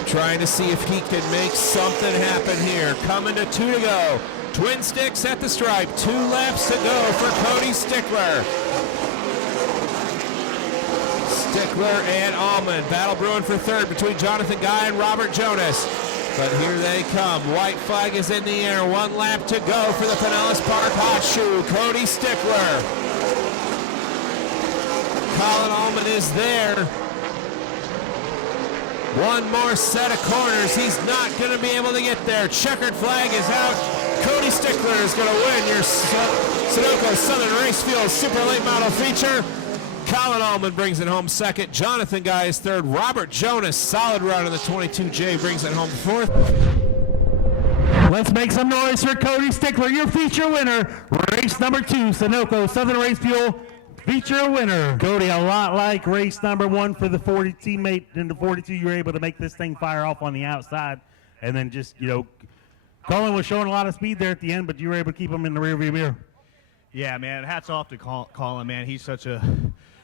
Trying to see if he can make something happen here. Coming to 2 to go. Twin sticks at the stripe. 2 laps to go for Cody Stickler. Stickler and Allman. Battle brewing for third between Jonathan Guy and Robert Jonas. But here they come. White flag is in the air. 1 lap to go for the Pinellas Park Hot Shoe. Cody Stickler. Colin Allman is there. One more set of corners. He's not going to be able to get there. Checkered flag is out. Cody Stickler is going to win your Sunoco Southern Racefield Super Late Model feature. Colin Allman brings it home second. Jonathan Guy is third. Robert Jonas, solid run in the 22J, brings it home fourth. Let's make some noise for Cody Stickler, your feature winner. Race number 2, Sunoco Southern Racefield feature winner. Cody, a lot like race number 1 for the 40 teammate. In the 42, you were able to make this thing fire off on the outside. And then just, Colin was showing a lot of speed there at the end, but you were able to keep him in the rearview mirror. Yeah, man, hats off to Colin, man. He's such a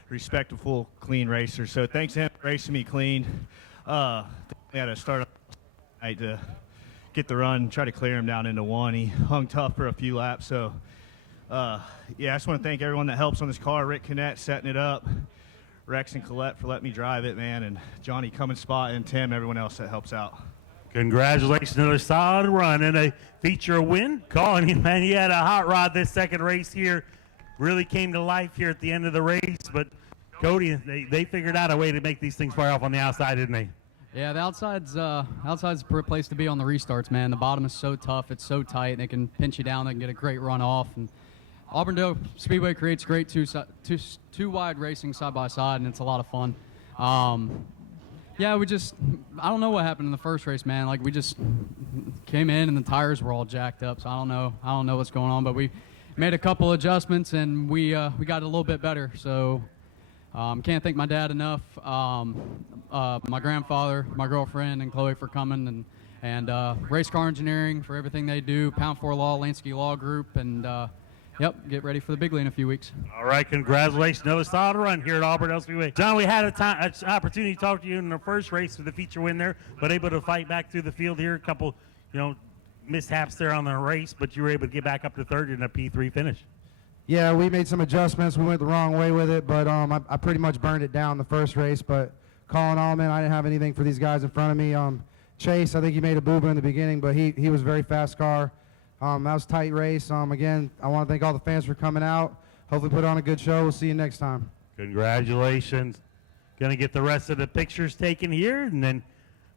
respectful, clean racer. So thanks to him for racing me clean. We had to start up tonight to get the run, try to clear him down into 1. He hung tough for a few laps. So, I just want to thank everyone that helps on this car. Rick Kinnett setting it up, Rex and Colette for letting me drive it, man, and Johnny Cummins spot, and Tim, everyone else that helps out. Congratulations, another solid run and a feature win. Colin, man, you had a hot rod this second race here. Really came to life here at the end of the race, but Cody, they figured out a way to make these things fire off on the outside, didn't they? Yeah, the outside's a place to be on the restarts, man. The bottom is so tough, it's so tight, and they can pinch you down, they can get a great run off. And Auburndale Speedway creates great two wide racing side by side, and it's a lot of fun. I don't know what happened in the first race, man. Like, we just came in and the tires were all jacked up, so I don't know what's going on, but we made a couple adjustments and we got a little bit better. So can't thank my dad enough, my grandfather, my girlfriend, and Chloe for coming, and Race Car Engineering for everything they do, Pound 4 Law, Lansky Law Group, and get ready for the big league in a few weeks. All right, congratulations. Another solid run here at Auburndale Speedway. John, we had an opportunity to talk to you in the first race for the feature win there, but able to fight back through the field here. A couple, mishaps there on the race, but you were able to get back up to third in a P3 finish. Yeah, we made some adjustments. We went the wrong way with it, but I pretty much burned it down the first race. But Colin Allman, I didn't have anything for these guys in front of me. Chase, I think he made a boo-boo in the beginning, but he was a very fast car. That was a tight race. Again, I want to thank all the fans for coming out. Hopefully put on a good show. We'll see you next time. Congratulations. Going to get the rest of the pictures taken here, and then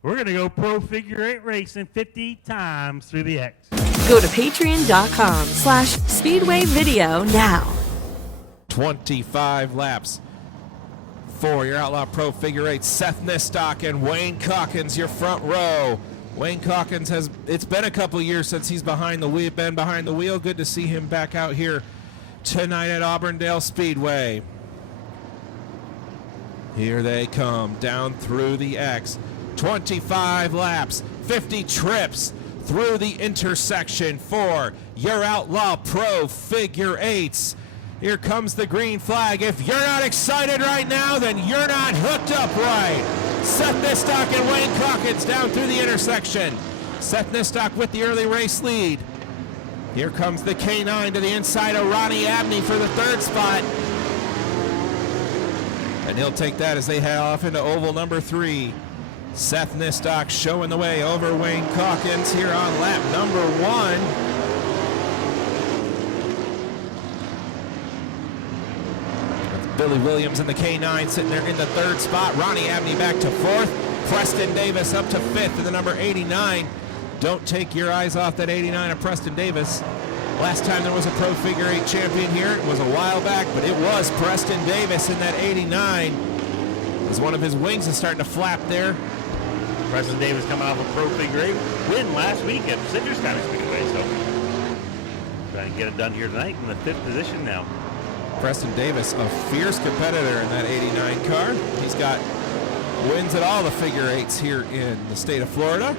we're going to go pro figure 8 racing 50 times through the X. Go to patreon.com/Speedway Video now. 25 laps for your Outlaw Pro Figure 8. Seth Nistock and Wayne Calkins, your front row. Wayne Calkins it's been a couple years since he's been behind the wheel. Good to see him back out here tonight at Auburndale Speedway. Here they come down through the X. 25 laps, 50 trips through the intersection for your Outlaw Pro Figure 8s. Here comes the green flag. If you're not excited right now, then you're not hooked up right. Seth Nistock and Wayne Calkins down through the intersection. Seth Nistock with the early race lead. Here comes the K9 to the inside of Ronnie Abney for the third spot. And he'll take that as they head off into oval number 3. Seth Nistock showing the way over Wayne Calkins here on lap number 1. Billy Williams in the K9 sitting there in the third spot. Ronnie Abney back to 4th. Preston Davis up to 5th in the number 89. Don't take your eyes off that 89 of Preston Davis. Last time there was a Pro Figure 8 champion here, it was a while back, but it was Preston Davis in that 89. As one of his wings is starting to flap there. Preston Davis coming off a Pro Figure 8 win last week at Citrus County Speedway, so trying to get it done here tonight in the 5th position now. Preston Davis, a fierce competitor in that 89 car. He's got wins at all the figure 8s here in the state of Florida.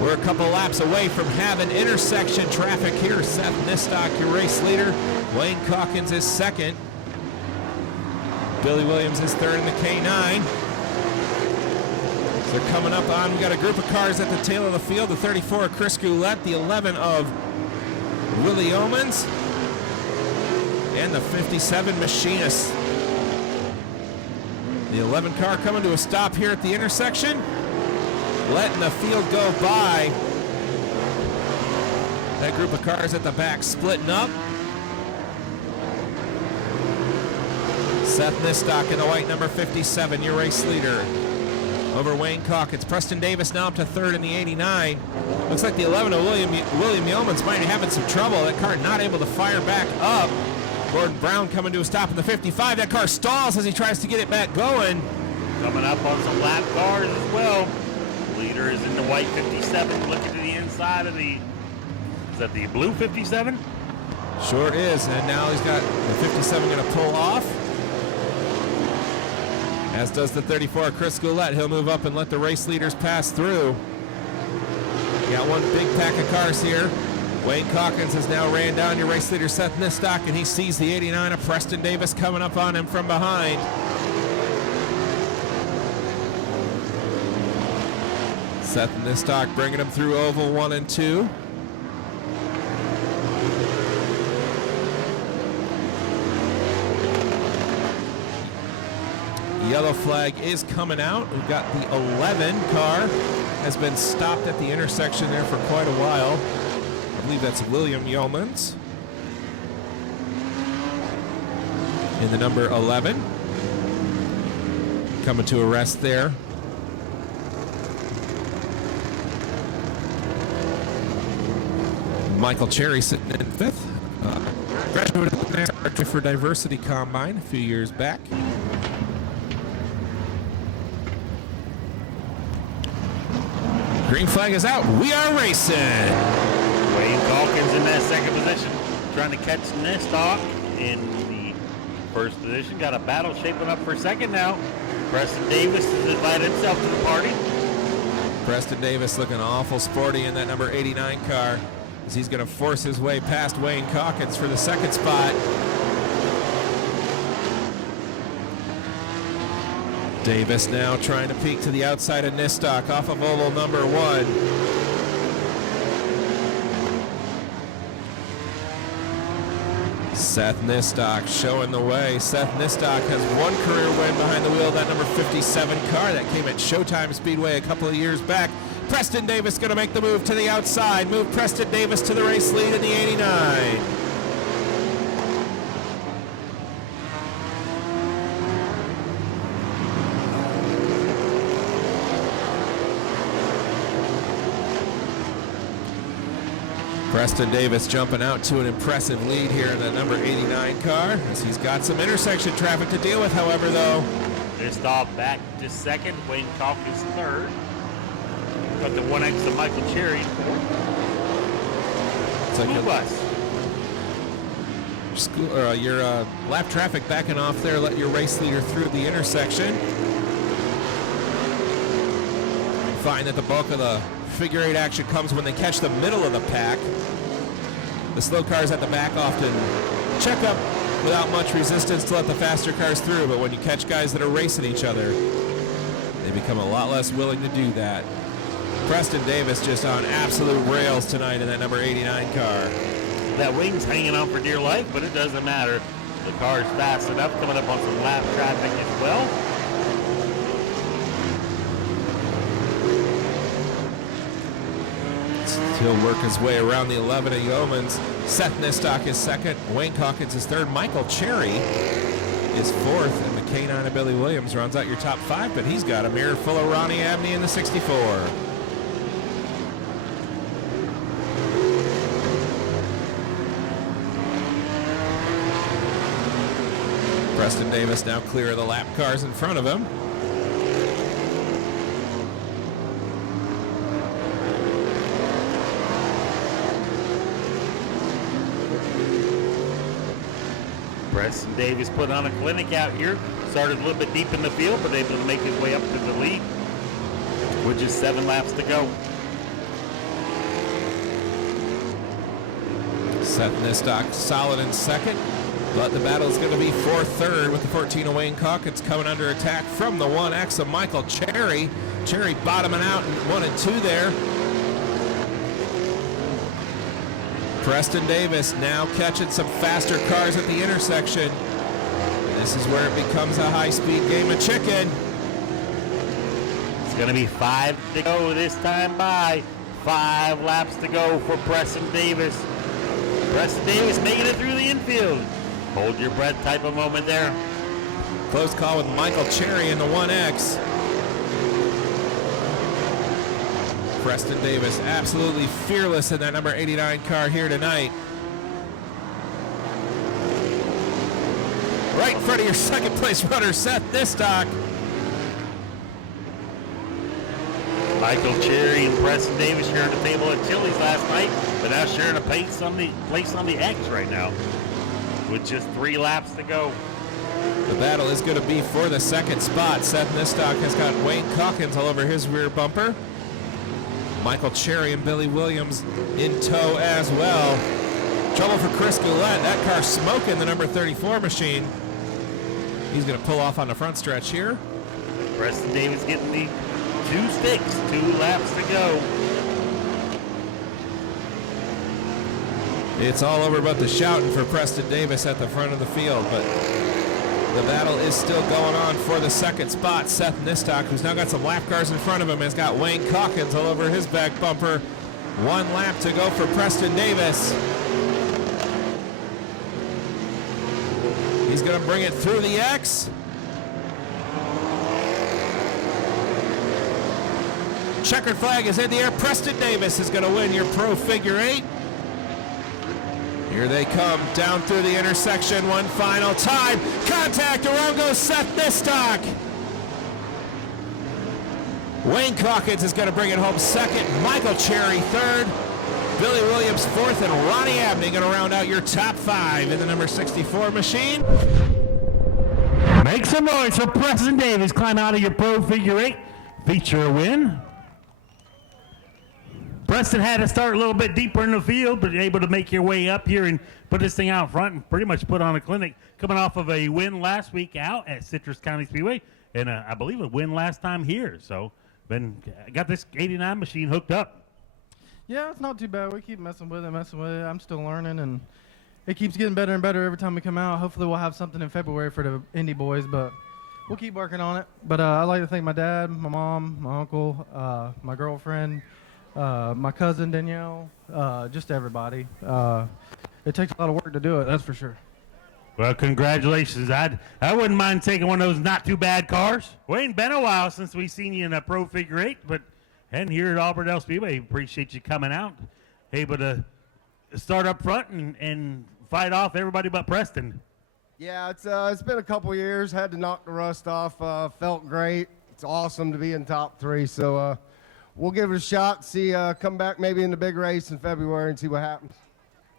We're a couple laps away from having intersection traffic here. Seth Nistock, your race leader. Wayne Calkins is second. Billy Williams is third in the K9. So they're coming up on, we got a group of cars at the tail of the field. The 34 of Chris Goulette, the 11 of Willie Omens, and the 57 Machinist. The 11 car coming to a stop here at the intersection. letting the field go by. That group of cars at the back splitting up. Seth Nistock in the white number 57, your race leader. Over Wayne Calkins. Preston Davis now up to third in the 89. Looks like the 11 of William Yeomans might be having some trouble. That car not able to fire back up. Gordon Brown coming to a stop in the 55. That car stalls as he tries to get it back going. Coming up on some lap cars as well. Leader is in the white 57, looking to the inside of the, is that the blue 57? Sure is, and now he's got the 57 going to pull off. As does the 34, Chris Goulet. He'll move up and let the race leaders pass through. Got one big pack of cars here. Wayne Calkins has now ran down your race leader Seth Nistock, and he sees the 89 of Preston Davis coming up on him from behind. Seth Nistock bringing him through oval 1 and 2. Yellow flag is coming out. We've got the 11 car has been stopped at the intersection there for quite a while. I believe that's William Yeomans in the number 11. Coming to a rest there. Michael Cherry sitting in fifth. Graduated for Diversity Combine a few years back. Green flag is out. We are racing. Wayne Calkins in that second position, trying to catch Nistock in the first position. Got a battle shaping up for second now. Preston Davis has invited himself to the party. Preston Davis looking awful sporty in that number 89 car as he's going to force his way past Wayne Calkins for the second spot. Davis now trying to peek to the outside of Nistock off of oval number 1. Seth Nistock showing the way. Seth Nistock has one career win behind the wheel of that number 57 car that came at Showtime Speedway a couple of years back. Preston Davis going to make the move to the outside. Move Preston Davis to the race lead in the 89. Preston Davis jumping out to an impressive lead here in the number 89 car as he's got some intersection traffic to deal with, however, though. Nistock back to second. Wayne Calkins third. Got the 1X of Michael Cherry fourth. It's like your lap traffic backing off there. Let your race leader through the intersection. Find that the bulk of the figure 8 action comes when they catch the middle of the pack. The slow cars at the back often check up without much resistance to let the faster cars through, but when you catch guys that are racing each other, they become a lot less willing to do that. Preston Davis just on absolute rails tonight in that number 89 car. That wing's hanging on for dear life, but it doesn't matter. The car's fast enough, coming up on some lap traffic as well. He'll work his way around the 11 of Yeomans. Seth Nistock is second. Wayne Calkins is third. Michael Cherry is fourth. And the K9 of Billy Williams rounds out your top 5, but he's got a mirror full of Ronnie Abney in the 64. Preston Davis now clear of the lap cars in front of him. Preston Davis put on a clinic out here. Started a little bit deep in the field, but able to make his way up to the lead with just 7 laps to go. Seth Nistock solid in second, but the battle is going to be for third with the 14 of Wayne Calkins coming under attack from the 1X of Michael Cherry. Cherry bottoming out in 1 and 2 there. Preston Davis now catching some faster cars at the intersection. This is where it becomes a high-speed game of chicken. going to be 5 to go this time by. 5 laps to go for Preston Davis. Preston Davis making it through the infield. Hold your breath type of moment there. Close call with Michael Cherry in the 1X. Preston Davis absolutely fearless in that number 89 car here tonight. Right in front of your second place runner, Seth Nistock. Michael Cherry and Preston Davis sharing the table at Chili's last night, but now sharing a place on the X right now with just 3 laps to go. The battle is going to be for the second spot. Seth Nistock has got Wayne Calkins all over his rear bumper. Michael Cherry and Billy Williams in tow as well. Trouble for Chris Goulet. That car smoking the number 34 machine. He's going to pull off on the front stretch here. Preston Davis getting the 2 sticks, 2 laps to go. It's all over but the shouting for Preston Davis at the front of the field, but the battle is still going on for the second spot. Seth Nistock, who's now got some lap cars in front of him, has got Wayne Calkins all over his back bumper. 1 lap to go for Preston Davis. He's going to bring it through the X. Checkered flag is in the air. Preston Davis is going to win your Pro Figure 8. Here they come down through the intersection. One final time. Contact. Around goes Seth Nistock. Wayne Calkins is going to bring it home second. Michael Cherry third. Billy Williams fourth. And Ronnie Abney going to round out your top 5 in the number 64 machine. Make some noise for Preston Davis. Climb out of your Pro Figure 8. Feature win. Preston had to start a little bit deeper in the field, but able to make your way up here and put this thing out front and pretty much put on a clinic. Coming off of a win last week out at Citrus County Speedway, and I believe a win last time here. So, got this 89 machine hooked up. Yeah, it's not too bad. We keep messing with it. I'm still learning, and it keeps getting better and better every time we come out. Hopefully, we'll have something in February for the Indy boys, but we'll keep working on it. But I'd like to thank my dad, my mom, my uncle, my girlfriend, my cousin Danielle, just everybody. It takes a lot of work to do it, that's for sure. Well, congratulations. I wouldn't mind taking one of those not too bad cars. Well, it ain't been a while since we seen you in a Pro Figure 8, but and here at Auburndale Speedway, appreciate you coming out, able to start up front and fight off everybody but Preston. Yeah, it's been a couple years. Had to knock the rust off. Felt great. It's awesome to be in top 3. So we'll give it a shot. See, come back maybe in the big race in February and see what happens.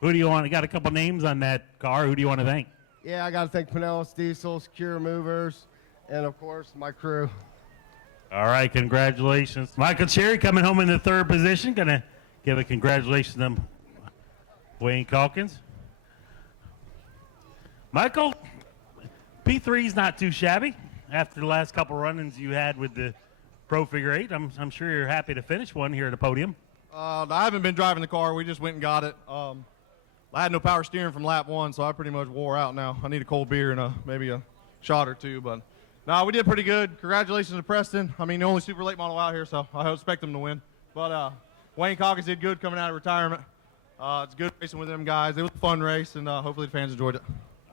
Who do you want? You got a couple names on that car. Who do you want to thank? Yeah, I got to thank Pinellas Diesel, Secure Movers, and of course my crew. All right, congratulations. Michael Cherry coming home in the 3rd position. Gonna give a congratulations to Wayne Calkins. Michael, P3's not too shabby after the last couple run-ins you had with the Pro Figure 8. I'm sure you're happy to finish one here at the podium. I haven't been driving the car. We just went and got it. I had no power steering from lap 1, so I pretty much wore out now. I need a cold beer and maybe a shot or 2, but no, we did pretty good. Congratulations to Preston. I mean, the only super late model out here, so I expect them to win. But Wayne Calkins did good coming out of retirement. It's good racing with them guys. It was a fun race, and hopefully the fans enjoyed it.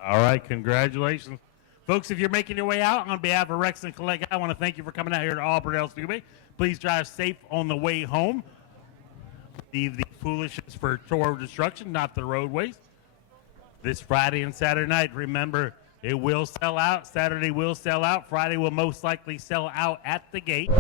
All right, congratulations. Folks, if you're making your way out, on behalf of Rex and Colette, I want to thank you for coming out here to Auburndale Speedway. Please drive safe on the way home. Leave the foolishness for tour destruction, not the roadways. This Friday and Saturday night, remember, it will sell out. Saturday will sell out. Friday will most likely sell out at the gate.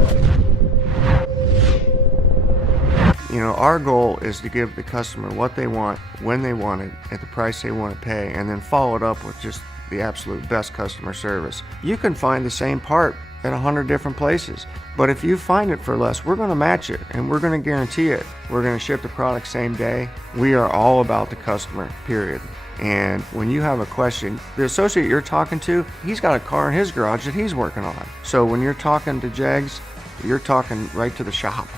You know, our goal is to give the customer what they want, when they want it, at the price they want to pay, and then follow it up with just the absolute best customer service. You can find the same part at 100 different places, but if you find it for less, we're going to match it, and we're going to guarantee it. We're going to ship the product same day. We are all about the customer, period. And when you have a question, the associate you're talking to, he's got a car in his garage that he's working on. So when you're talking to Jags, you're talking right to the shop.